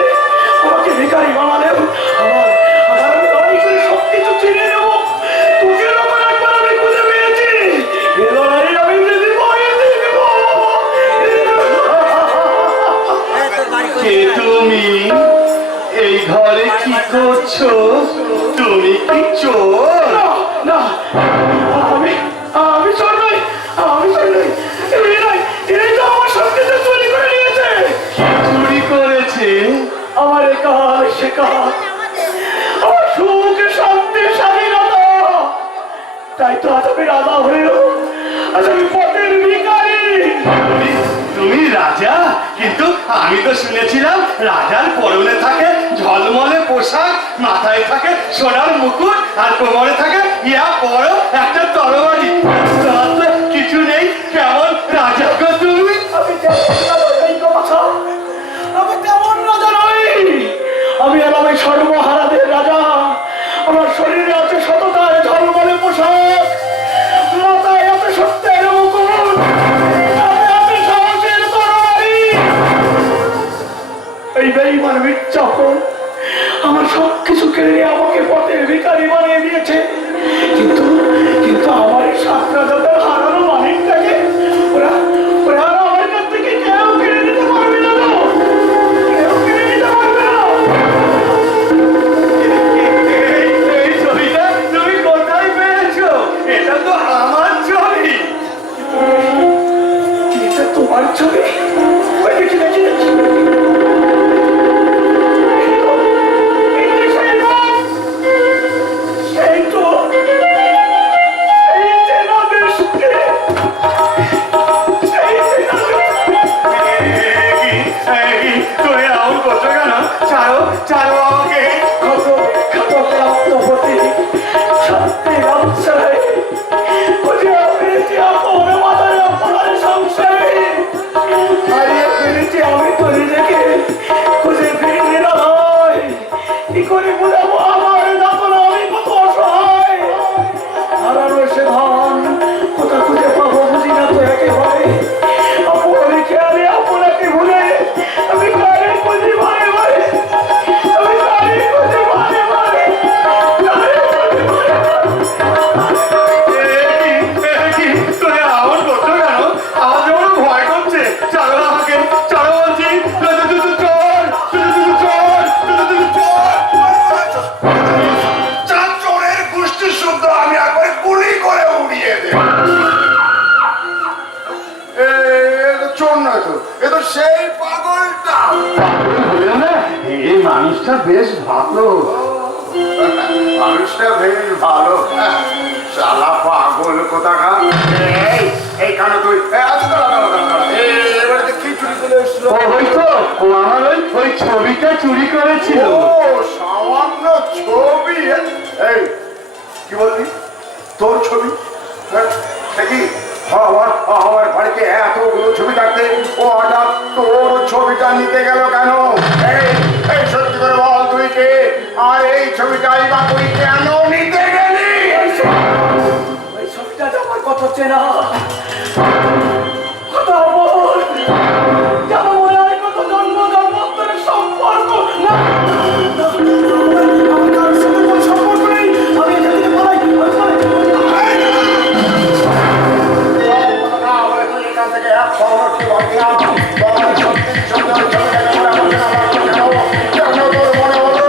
আমাকে ভিখারি বানালেও আমি লড়াই করে সব কিছু চিনে নেব। তোকে আমার একবার আমি খুঁজে পেয়েছি, এ লড়াই আমি জিতব। কে তুমি? এই ঘরে কি করছো? তুমি কি চোর? না, আমি আমি চোর নই, আমি চোর নই। এই তো আমার সব কিছু চুরি করে নিয়েছে। চুরি করেছে? আমার একাল শেখা, আমার সুখের তাই তো আজ আমি রাজা হইল, আজ আমি পথের ভিখারি। তুমি রাজা? কিন্তু আমি তো শুনেছিলাম রাজার পরনে থাকে ঝলমলে পোশাক, মাথায় থাকে সোনার মুকুট, আর কোমরে থাকে ইয়া বড় একটা তরবারি। তোমার তো কিছু নেই, কেমন রাজা গো তুমি? আমি তেমন রাজা নই, আমি এলাম এই সর্বহারাদের রাজা। আমার শরীরে আছে সততার ঝলমলে পোশাক, মাথায় আছে সত্যের মুকুট, হাতে আছে সাহসের তরবারি। এই বেঈমান মির্জাফর আমার সবকিছু কেড়ে নিয়ে আমাকে পথের ভিখারি বানিয়ে দিয়েছে। কিন্তু কিন্তু আমার এই সাত রাজাদের হারানো মানিকটাকে ওরা ওরা আর আমার কাছ থেকে কেউ কেড়ে নিতে পারবে না, কেউ কেড়ে নিতে পারবে না। এই ছবিটা তুমি কোথায় পেয়েছো? এটা তো আমার ছবি। এটা তোমার ছবি? ওই দেখি দেখি দেখি। ছাড়ো আমাকে, কত বিখ্যাত ক্লান্তপতি সত্যি রামসাই খুঁজে পেয়েছি আপন মাথায় আপনার সংসারে। হারিয়ে ফেলেছি আমি তো নিজেকে, খুঁজে ফিরিয়ে না হয় কি করে বুঝাবো আমার যখন আমি কত অসহায়। হারানো সে ধন কোথা খুঁজে পাবো বুঝি না তো একেবারে। আপনি খেয়ালে আপনাকে ভুলে আমি কারে খুঁজি মারে মারে, আমি কারে খুঁজি মারে মারে, কারে খুঁজি মারে মারে। তুই আমার করছো কেন? আমার যেমন ভয় করছে। চলো আমাকে, চলো বলছি। চোরের গোষ্ঠী শুদ্ধ আমি একবার গুলি করে উড়িয়ে দেব। চোর নয় তো, এ তো সেই পাগলটা। এই মানুষটা বেশ ভালো। মানুষটা বেশ ভালো, শালা পাগল কোথাকার। এই কারণে তুই এবারে কি চুরি চলে এসছিল? ওই তো ও আমার ওই ছবিটা চুরি করেছিল। ও সামান্য ছবি। এই কি বললি? তোর ছবি? দেখি আমার বাড়িতে এতগুলো ছবি থাকতে ও হঠাৎ তোর ছবিটা নিতে গেল কেন? এই সত্যি করে বল তুই কে, আর এই ছবিটাই বা তুই কেন নিতে গেলি? ওই ছবিটা আমার কত চেনা, কত অমর, যেন মনে হয় কত জন্ম জন্মান্তরের সম্পর্ক। না, আমার কারোর সঙ্গে কোনো সম্পর্ক নেই। আমি এখান থেকে পালাই, আমি পালাই। তুই এখান থেকে এক খবর কি বলবি না? সত্যি সত্যি ছবিটা কেন তোর মনে হলো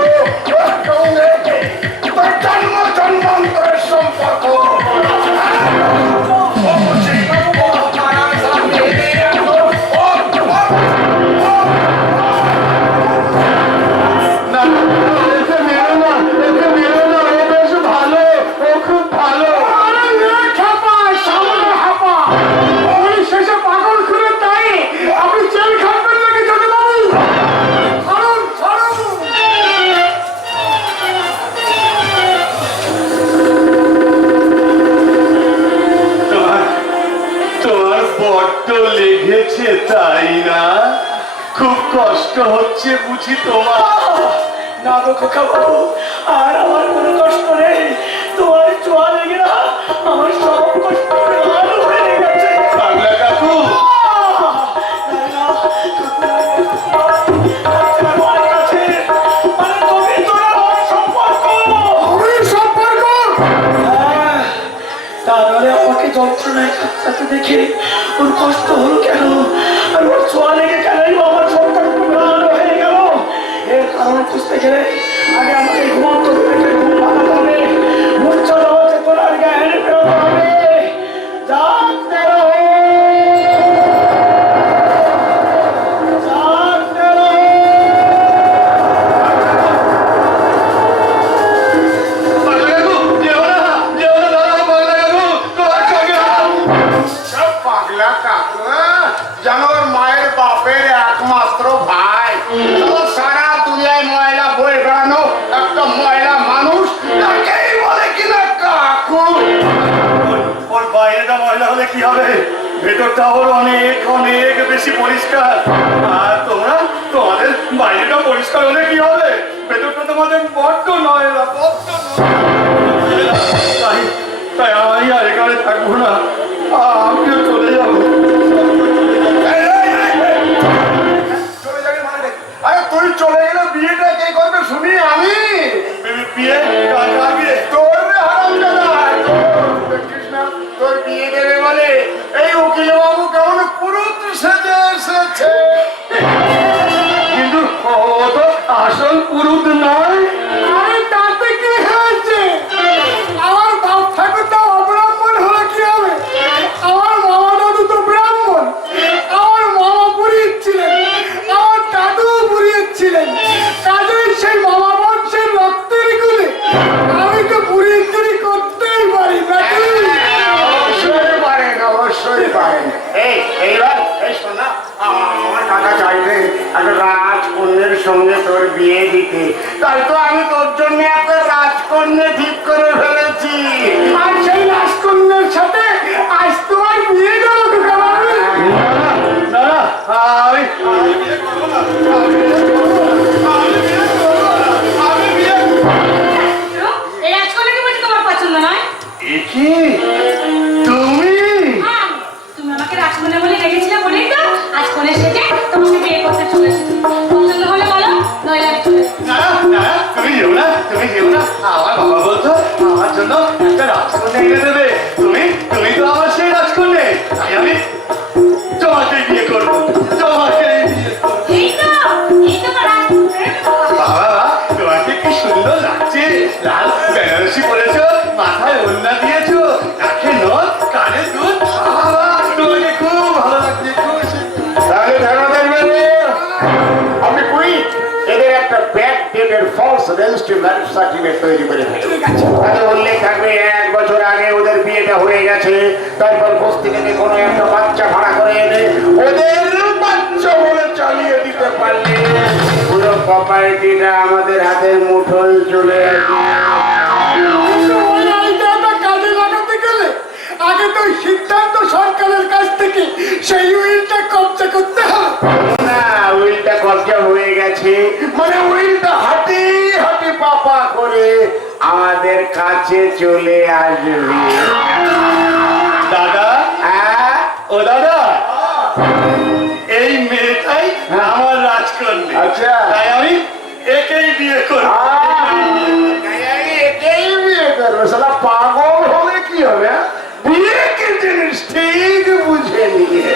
তোর জন্ম জন্মান্তরের সম্পর্ক? লেগেছে তাই না? খুব কষ্ট হচ্ছে বুঝি তোমার? না গো খোকা বাবু, আর আমার কোনো কষ্ট নেই। তোমার ছোঁয়া লেগে না আমার সব কষ্ট হয়ে গেছে। বাংলা কাকু, তাহলে আমাকে যন্ত্রণায় কাঁদতে দেখে ওর কষ্ট হলো কেন? আর ওর ছোঁয়া লেগে কেনই আমার সম্পর্ক প্রাণ হয়ে গেল? এর কারণ খুঁজতে গেলে আগে আমাকে ঘুমন্ত থেকে ঘুম ভাঙাতে হবে, মূর্ছা দেওয়া চেতনার জ্ঞান ফেরাতে হবে। জাগতে রহো, জাগতে রহো। বাংলা কাকু, যেও না, দাঁড়াও বাংলা কাকু। ময়লা হলে কি হবে? ভেতরটা ওর অনেক অনেক বেশি পরিষ্কার। আর তোমাদের বাইরেটা পরিষ্কার হলে কি হবে? ভেতরটা তোমাদের বড্ড ময়লা, বড্ড ময়লা। তাই আমি আর এখানে থাকবো না, আমিও চলে যাবো। চলে যাবি মানে? আরে তুই চলে গেলে বিয়েটা কে করবে শুনি? আমি। বিয়ে? কার বিয়ে? তোর রে হারামজাদা, দেখিস না তোর বিয়ে দেবে বলে এই উকিল বাবু কেমন পুরুত সেজে এসেছে। কিন্তু ও তো আসল পুরুষ নয়। আরে তাতে কি হয়েছে? আমার বাপ ঠাকুরটা অব্রাহ্মণ হলে কি হবে? আমার মামা দাদু তো ব্রাহ্মণ। আমার মামা পুরোহিত ছিলেন, আমার দাদু পুরোহিত ছিলেন। কাজেই সেই মামা বংশের রক্তের গুলে আমি তো পুরোহিতগিরি করতেই পারি নাকি? অবশ্যই পারেন, অবশ্যই পারেন। এইবার এই শোনা, আমার কাকা চাইবে একটা রাজকন্যের সঙ্গে তোর বিয়ে দিতে, তাই তো আমি তোর জন্য একটা রাজকন্যা ঠিক করে ফেলেছি। আর সেই রাজকন্যার সাথে আজ তোমার বিয়ে দেবো। না, আমি বিয়ে করবো না। আমি বিয়ে এই রাজকন্যাকে বলছি তোমার পছন্দ নয়? কি তুমি? হ্যাঁ, তুমি আমাকে রাজকন্যা বলে রেখেছিলে বলেই তো আজ কোণে সেজে তোমাকে বিয়ে করতে চলে এসেছি। পছন্দ হলে বলো, নইলে আমি চলে যাবো। না, তুমি যেও না, তুমি যেও না। আমার বাবা বলতো আমার জন্য একটা রাজকন্যা এনে দেবে। তুমি তো আমার সেই রাজকন্যা। তাই আমি তোমাকে বিয়ে করবো, তোমাকে বিয়ে করবো। এই তো আমার রাজকন্যা। বাবা, তোমাকে কি সুন্দর লাগছে। লাল বেনারসি পরেছো, মাথায় ওড়না দিয়েছো, নাকে নথ, কানে দুধ। বাবা, তোমাকে খুব ভালো লাগছে, খুব তাহলে ধন্যবাদ নেবে। আমি কুইট এদের একটা ব্যাক ডেটের ফলস রেজিস্ট্রি ম্যারেজ সার্টিফিকেট তৈরি করে ফেলি। তাতে উল্লেখ থাকবে 1 বছর আগে ওদের বিয়েটা হয়ে গেছে। তারপর বস্তি থেকে কোনো একটা বাচ্চা ভাড়া করে এনে ওদের বাচ্চা বলে চালিয়ে দিতে পারলে পুরো প্রপার্টিটা আমাদের হাতের মুঠোয় চলে আসবে। কাজে লাগাতে গেলে আগে তো সিদ্ধান্ত সরকারের কাছ থেকে সেই উইলটা কবজা করতে হবে। না, উইলটা কবজা হয়ে গেছে, মানে উইলটা হাঁটি হাঁটি পাপা করে আমাদের কাছে চলে আসবে। দাদা, ও দাদা, এই মেয়েটাই আমার রাজকন্যা। আচ্ছা। তাই আমি একেই বিয়ে করবো। এটাই বিয়ে করবে। শালা পাগল হলে কি হবে? বিয়ে কি জিনিস ঠিক বুঝে নিয়ে।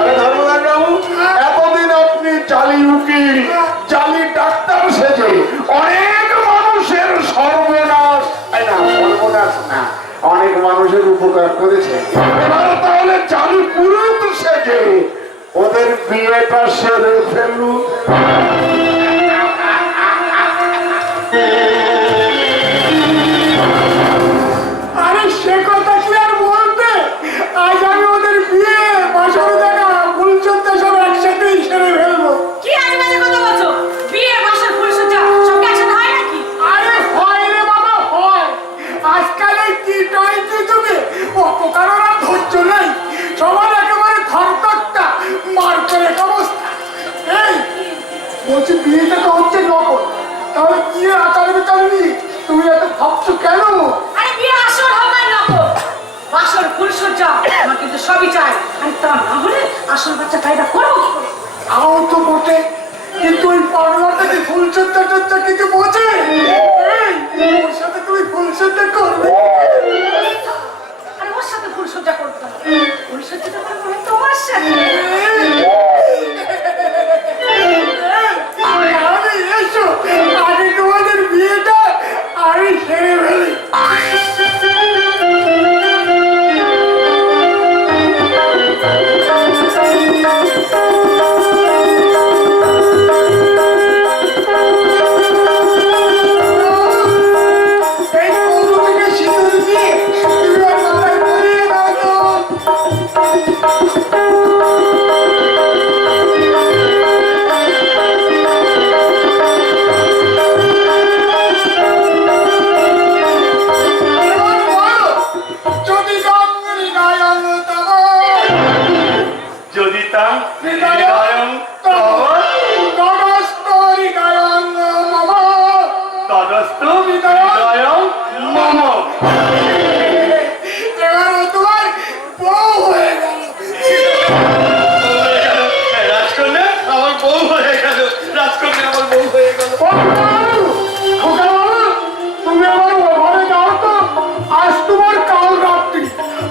আরে ধর্মদাস বাবু, এতদিন আপনি জালি উকিল, জালি ডাক্তার সেজে অনেক মানুষের সর্বনাশ, না সর্বনাশ না, অনেক মানুষের উপকার করেছে। এবার তাহলে জালি পুরুষ সেজে ওদের বিয়েটা সেরে ফেলুন। আরে সে কথা কি আর বলতে, আজ আমি ওদের বিয়ে বাসর জায়গা ফুলসজ্জা সব একসাথেই সেরে ফেলবো। কি আজে বাজে কথা বলছো? বিয়ে, বাসর, ফুলসজ্জা সব কি একসাথে হয় নাকি? আরে হয় রে বাবা, হয়। আজকাল এই টি-20 যুগে অত কারোর আর ধৈর্য নেই। সবার একেবারে খরতকটা মার করে অবস্থা। এই বলছি বিয়েটা তো হচ্ছে নকল, তাহলে কি আচার বিচার নি? তুমি এত ভাবছো কেন? আরে বিয়ে আসর হোক আর নকল, বাসর, ফুলসজ্জা আমার কিন্তু সবই চাই। আর তা না হলে আসল বাচ্চা কায়দা করবো কি করে? তাও তো বটে, কিন্তু ওই পাগলাটা কি ফুলসজ্জা টজ্জা কিছু বোঝে? এই, ওর সাথে তুমি ফুলসজ্জা করবে? আরে ওর সাথে ফুলসজ্জা করতে হবে, ফুলসজ্জাটা করবো আমি তোমার সাথে। আরে এসো, আগে তোমাদের বিয়েটা আমি সেরে ফেলি। হৃদয়ং তদস্ত হৃদয়ং মম তদস্তু হৃদয়ং মম। এবার ও তোমার বউ হয়ে গেল। রাজকন্যা আমার বউ হয়ে গেল, রাজকন্যা আমার বউ হয়ে গেল। খোকা বাবু, তুমি আমার ঘরে যাও তো, আজ তোমার কাল রাত্রি,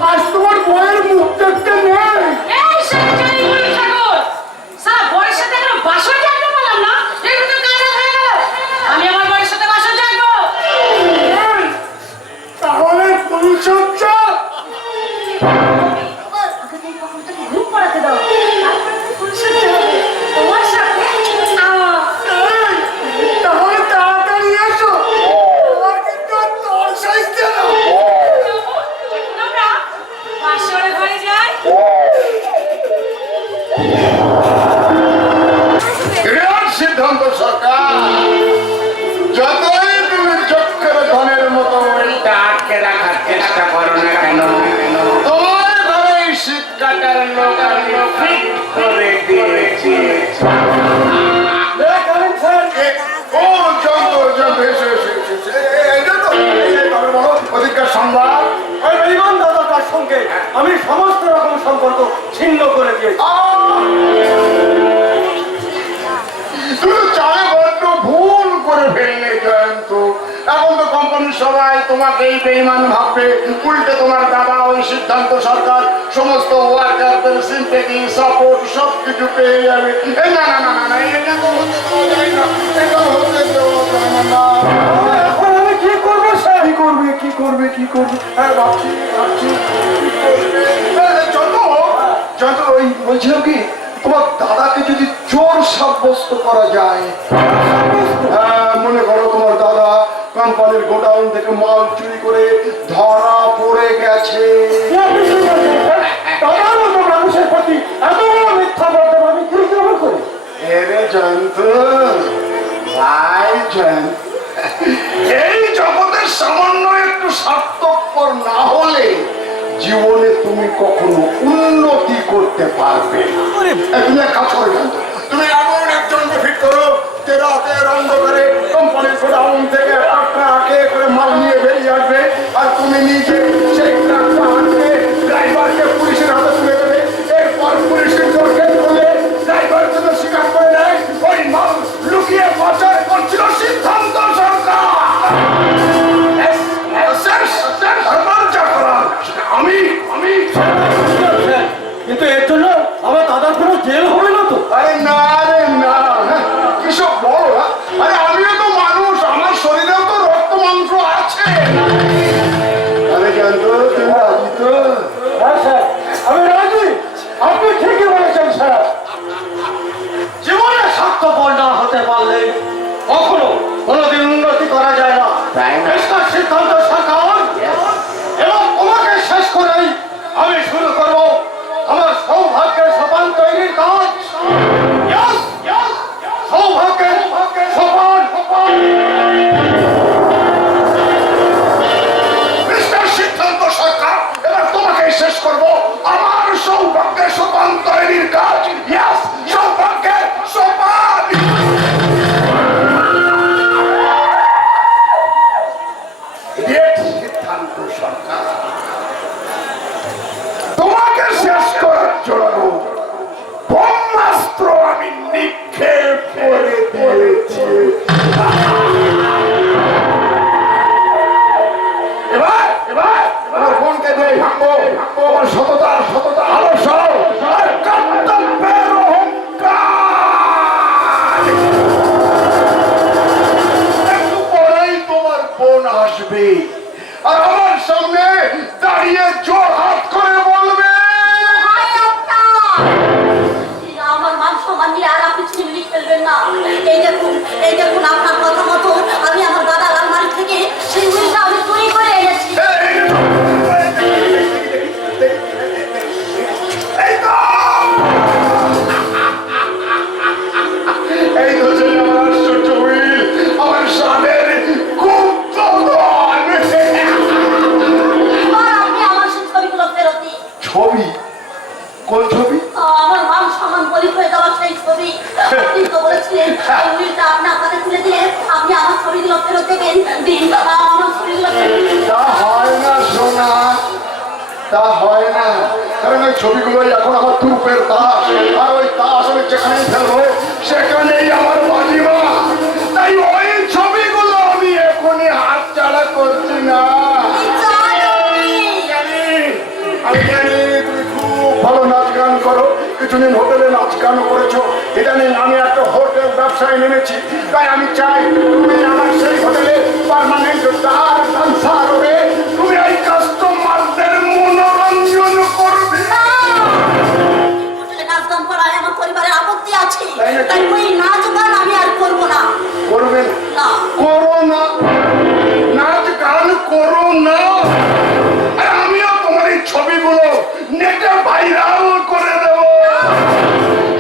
আজ তোমার বউয়ের মুখ দেখতে নেই। এই শয়তানি বুড়ি ঠাকুর, সারা বরের সাথে এখনো বাসর জাগতে পারলাম না, এর ভিতর কাজ হয়ে গেল। আমি আমার বরের সাথে বাসর জাগবো। তাহলে ফুলসজ্জা আগে থেকে কখন থেকে ঘুম পড়াতে দাও তারপরে তো ফুলসজ্জা হবে তোমার সাথে তাহলে তাড়াতাড়ি এসো, আমার কিন্তু আর তর সাইজছে না। তোমরা বাসরের ঘরে যাই। বিরাট সিদ্ধান্ত সরকার, যতই তুমি চক্রের ধনের মতো ওইটা আটকে রাখার চেষ্টা করো না কেন, তোমার ঘরে শীত কাটার লোক আমি ফিট করে দিয়েছি। ও যন্ত্র যন্ত্র এসে এসে এসে এইটা তো তবে বলো অধিকার সংবাদ। ওই বেঈমান দাদা তার সঙ্গে আমি সমস্ত রকম সম্পর্ক ছিন্ন করে দিয়েছি। তুমি চালে বড্ড ভুল করে ফেললে জয়ন্ত। এখন তো কোম্পানির সবাই তোমাকে এই বেইমান ভাববে, উল্টে তোমার দাদা ওই সিদ্ধান্ত সরকার সমস্ত ওয়ার্কারদের সিম্পেথি সাপোর্ট সব কিছু পেয়ে যাবে। এই না না না না না, এটা তো হতে দেওয়া যায় না, এটা হতে দেওয়া যায় না। এখন আমি কি করবো স্যার? কি করবে হ্যাঁ ভাবছি কি করবে। যত ওই বলছিলাম কি, তোমার দাদাকে যদি চোর সাব্যস্ত করা যায়, মনে করো তোমার দাদা কোম্পানির গোডাউন থেকে মাল চুরি করে ধরা পড়ে গেছে। দাদার মতো মানুষের প্রতি এত বড় মিথ্যা বলতে আমি কি গ্রহণ করি? এরে জয়ন্ত ভাই জয়ন্ত, এই জগতের সামান্য একটু স্বার্থপর না হলে জীবনে তুমি কখনো উন্নতি করতে পারবে না। তুমি এক কাজ করে জানতো, তুমি এমন একজনকে ফিট করো যে রাতের অন্ধকারে কোম্পানির গোডাউন থেকে ট্রাকে করে মাল নিয়ে বেরিয়ে আসবে, আর তুমি নিজে সেই ট্রাকটা আনবে, ড্রাইভারকে পুলিশের হাতে তুলে দেবে। এরপর পুলিশের জোরকে তুলে ড্রাইভার যদি স্বীকার করে নেয় ওই মাল লুকিয়ে পাচার করছিল সিদ্ধান্ত সরকার। আমি কিন্তু এর জন্য আমার দাদার কোনো জেল হবে না তো? আরে না রে না, কিসব বড়, আরে আমিও তো মানুষ, আমার শরীরেও তো রক্ত মাংস আছে। আরে জানতো তুমি রাজি তো? হ্যাঁ স্যার, আমি রাজি। আপনি ঠিকই বলেছেন স্যার। জীবনে স্বার্থপর না হতে পারলে কখনো কোনোদিন উন্নতি করা যায় না। তাই না? মিস্টার সিদ্ধান্ত সরকার, এবং তোমাকে শেষ করেই আমি শুরু করব আমার সৌভাগ্যের সোপান তৈরির কাজ। Yes, yes, সৌভাগ্যের সোপান। মিস্টার সিদ্ধান্ত সরকার, এবার তোমাকে শেষ করব আমার সৌভাগ্যের সোপান তৈরির কাজ। Yes, সৌভাগ্যের সোপান। সিদ্ধান্ত সরকার, তোমাকে শেষ করার জন্য ব্রহ্মাস্ত্র আমি নিক্ষেপ করে দিয়েছি। এবার আমার বোনকে দিয়ে ভাঙবো, আমার সততা আদর্শ আর কর্তব্যের অহংকার। একটু পরেই তোমার বোন আসবে আর আমার সামনে দাঁড়িয়ে জোর হাত করে বলবে, আমার মান সম্মান নিয়ে আর আপনি চিমলি ফেলবেন না। এই দেখুন আপনার কথা মতো আমি আমার দাদার আলমারি থেকে সিঙ্গুরিটা আমি চুরি করে এনেছি। এই তো ছিল আমার আশ্চর্য উইল, আমার স্বাদের গুপ্ত ধন। এবার আপনি আমার সেই ছবিগুলো ফেরত দিন। ছবি? কোন ছবি? আমার মান সম্মান ছবিগুলোই এখন আমার তুরুপের তাস, আর ওই তাস আমি যেখানেই ফেলবো সেখানেই আমার বাজিমা। তাই ওই ছবিগুলো আমি এখনই হাত ছাড়া করছি না। আমি জানি তুমি খুব ভালো নাচ গান করো, কিছুদিন হোটেলে নাচ গান করেছো, ইদানিং আমি একটা হোটেল ব্যবসায় নেমেছি, তাই আমি চাই তুমি আমার সেই হোটেলে পার্মানেন্ট ডান্সার হবে, তুমি এই কাস্টমারদের মনোরঞ্জন করবে। হোটেলে নাচ গান করায় আমার পরিবারের আপত্তি আছে, তাই ওই নাচ গান আমি আর করবো না। করবে না। করো না, নাচ গান করো না। আর আমিও তোমার এই ছবিগুলো নেটে ভাইরাল করে দেবো,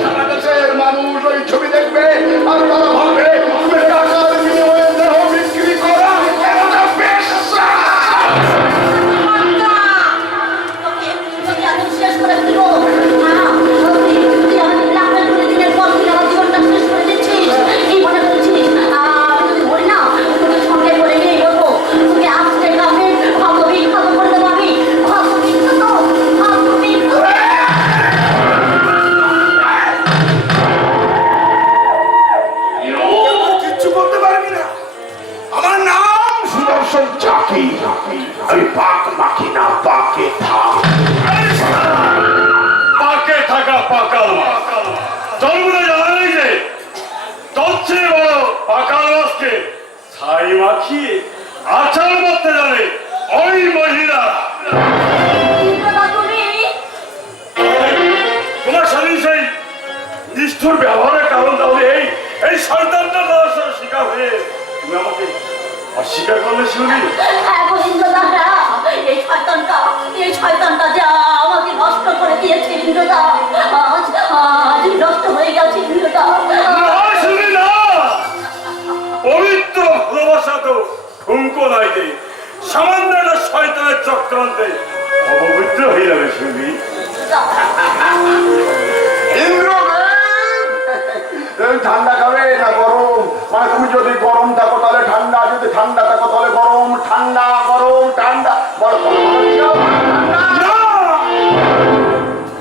সারা দেশের মানুষ ওই ছবি দেখবে আর তারা ভাববে তুমি টাকার বিনিময়ে দেহ বিক্রি করা একটা পেশা। তোকে আমি শেষ করে দিব না। তুই আমাকে লাখের করে দিনের পর তুই আমার জীবনটা শেষ করে দিচ্ছিস, এই মনে করছিস আমি যদি বলি না তোকে সঙ্গে করে নিয়ে বলবো তোকে আসতে কামে ভালো বিখ্যাত করে দেবো। আমি ভালো বিখ্যাত, ভালো বিখ্যাত। কিচ্ছু করতে পারবি না। আমার নাম সুদর্শন চাকি, আমি পাক মাখি না, পাকে থাক। পাকে থাকা পাকাল মাছ জন্মটা জানা নেই যে তোর চেয়ে বড় পাকাল মাছকে ছাই মাখিয়ে আচার করতে জানে ওই মহিলা। ইন্দ্রদা তুমি তোমার স্বাধীন সেই নিষ্ঠুর ব্যবহারের কারণ তাহলে এই শয়তানটা দেওয়ার সাথে শিকার হয়ে তুমি আমাকে অস্বীকার করলে শুনি। হ্যাঁ গো ইন্দ্রদা, হ্যাঁ এই শয়তানটা যা আমাকে নষ্ট করে দিয়েছে ইন্দ্রদা, আজ নষ্ট হয়ে গেছে ইন্দ্রদা। না শুনি না, পবিত্র ভালোবাসা তো ঠুমকো নাইতে সামান্য একটা শয়তানের চক্রান্তে অপবিত্র হয়ে যাবে শুনি। ঠান্ডা খাবে না গরম? মানে তুমি যদি গরম থাকো তাহলে ঠান্ডা, যদি ঠান্ডা থাকো তাহলে গরম, ঠান্ডা গরম ঠান্ডা না,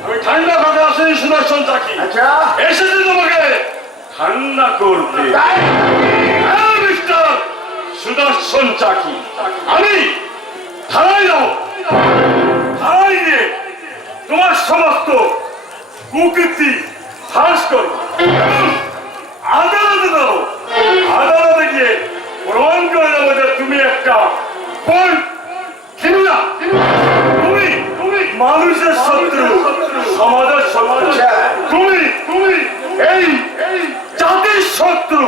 আমি ঠান্ডা কথা আসেনি সুদর্শন চাকি, আচ্ছা এসেছি তোমাকে ঠান্ডা করতে। হ্যাঁ মিস্টার সুদর্শন চাকি, আমি থানায় যাও, থানায় গিয়ে তোমার সমস্ত কুকীর্তি ফাঁস করো, আদালতে দেবো, আদালতে গিয়ে প্রমাণ করে দেবো যে তুমি একটা কোন কিনা তুমি তুমি মানুষের শত্রু, সমাজের শত্রু, তুমি তুমি এই জাতির শত্রু।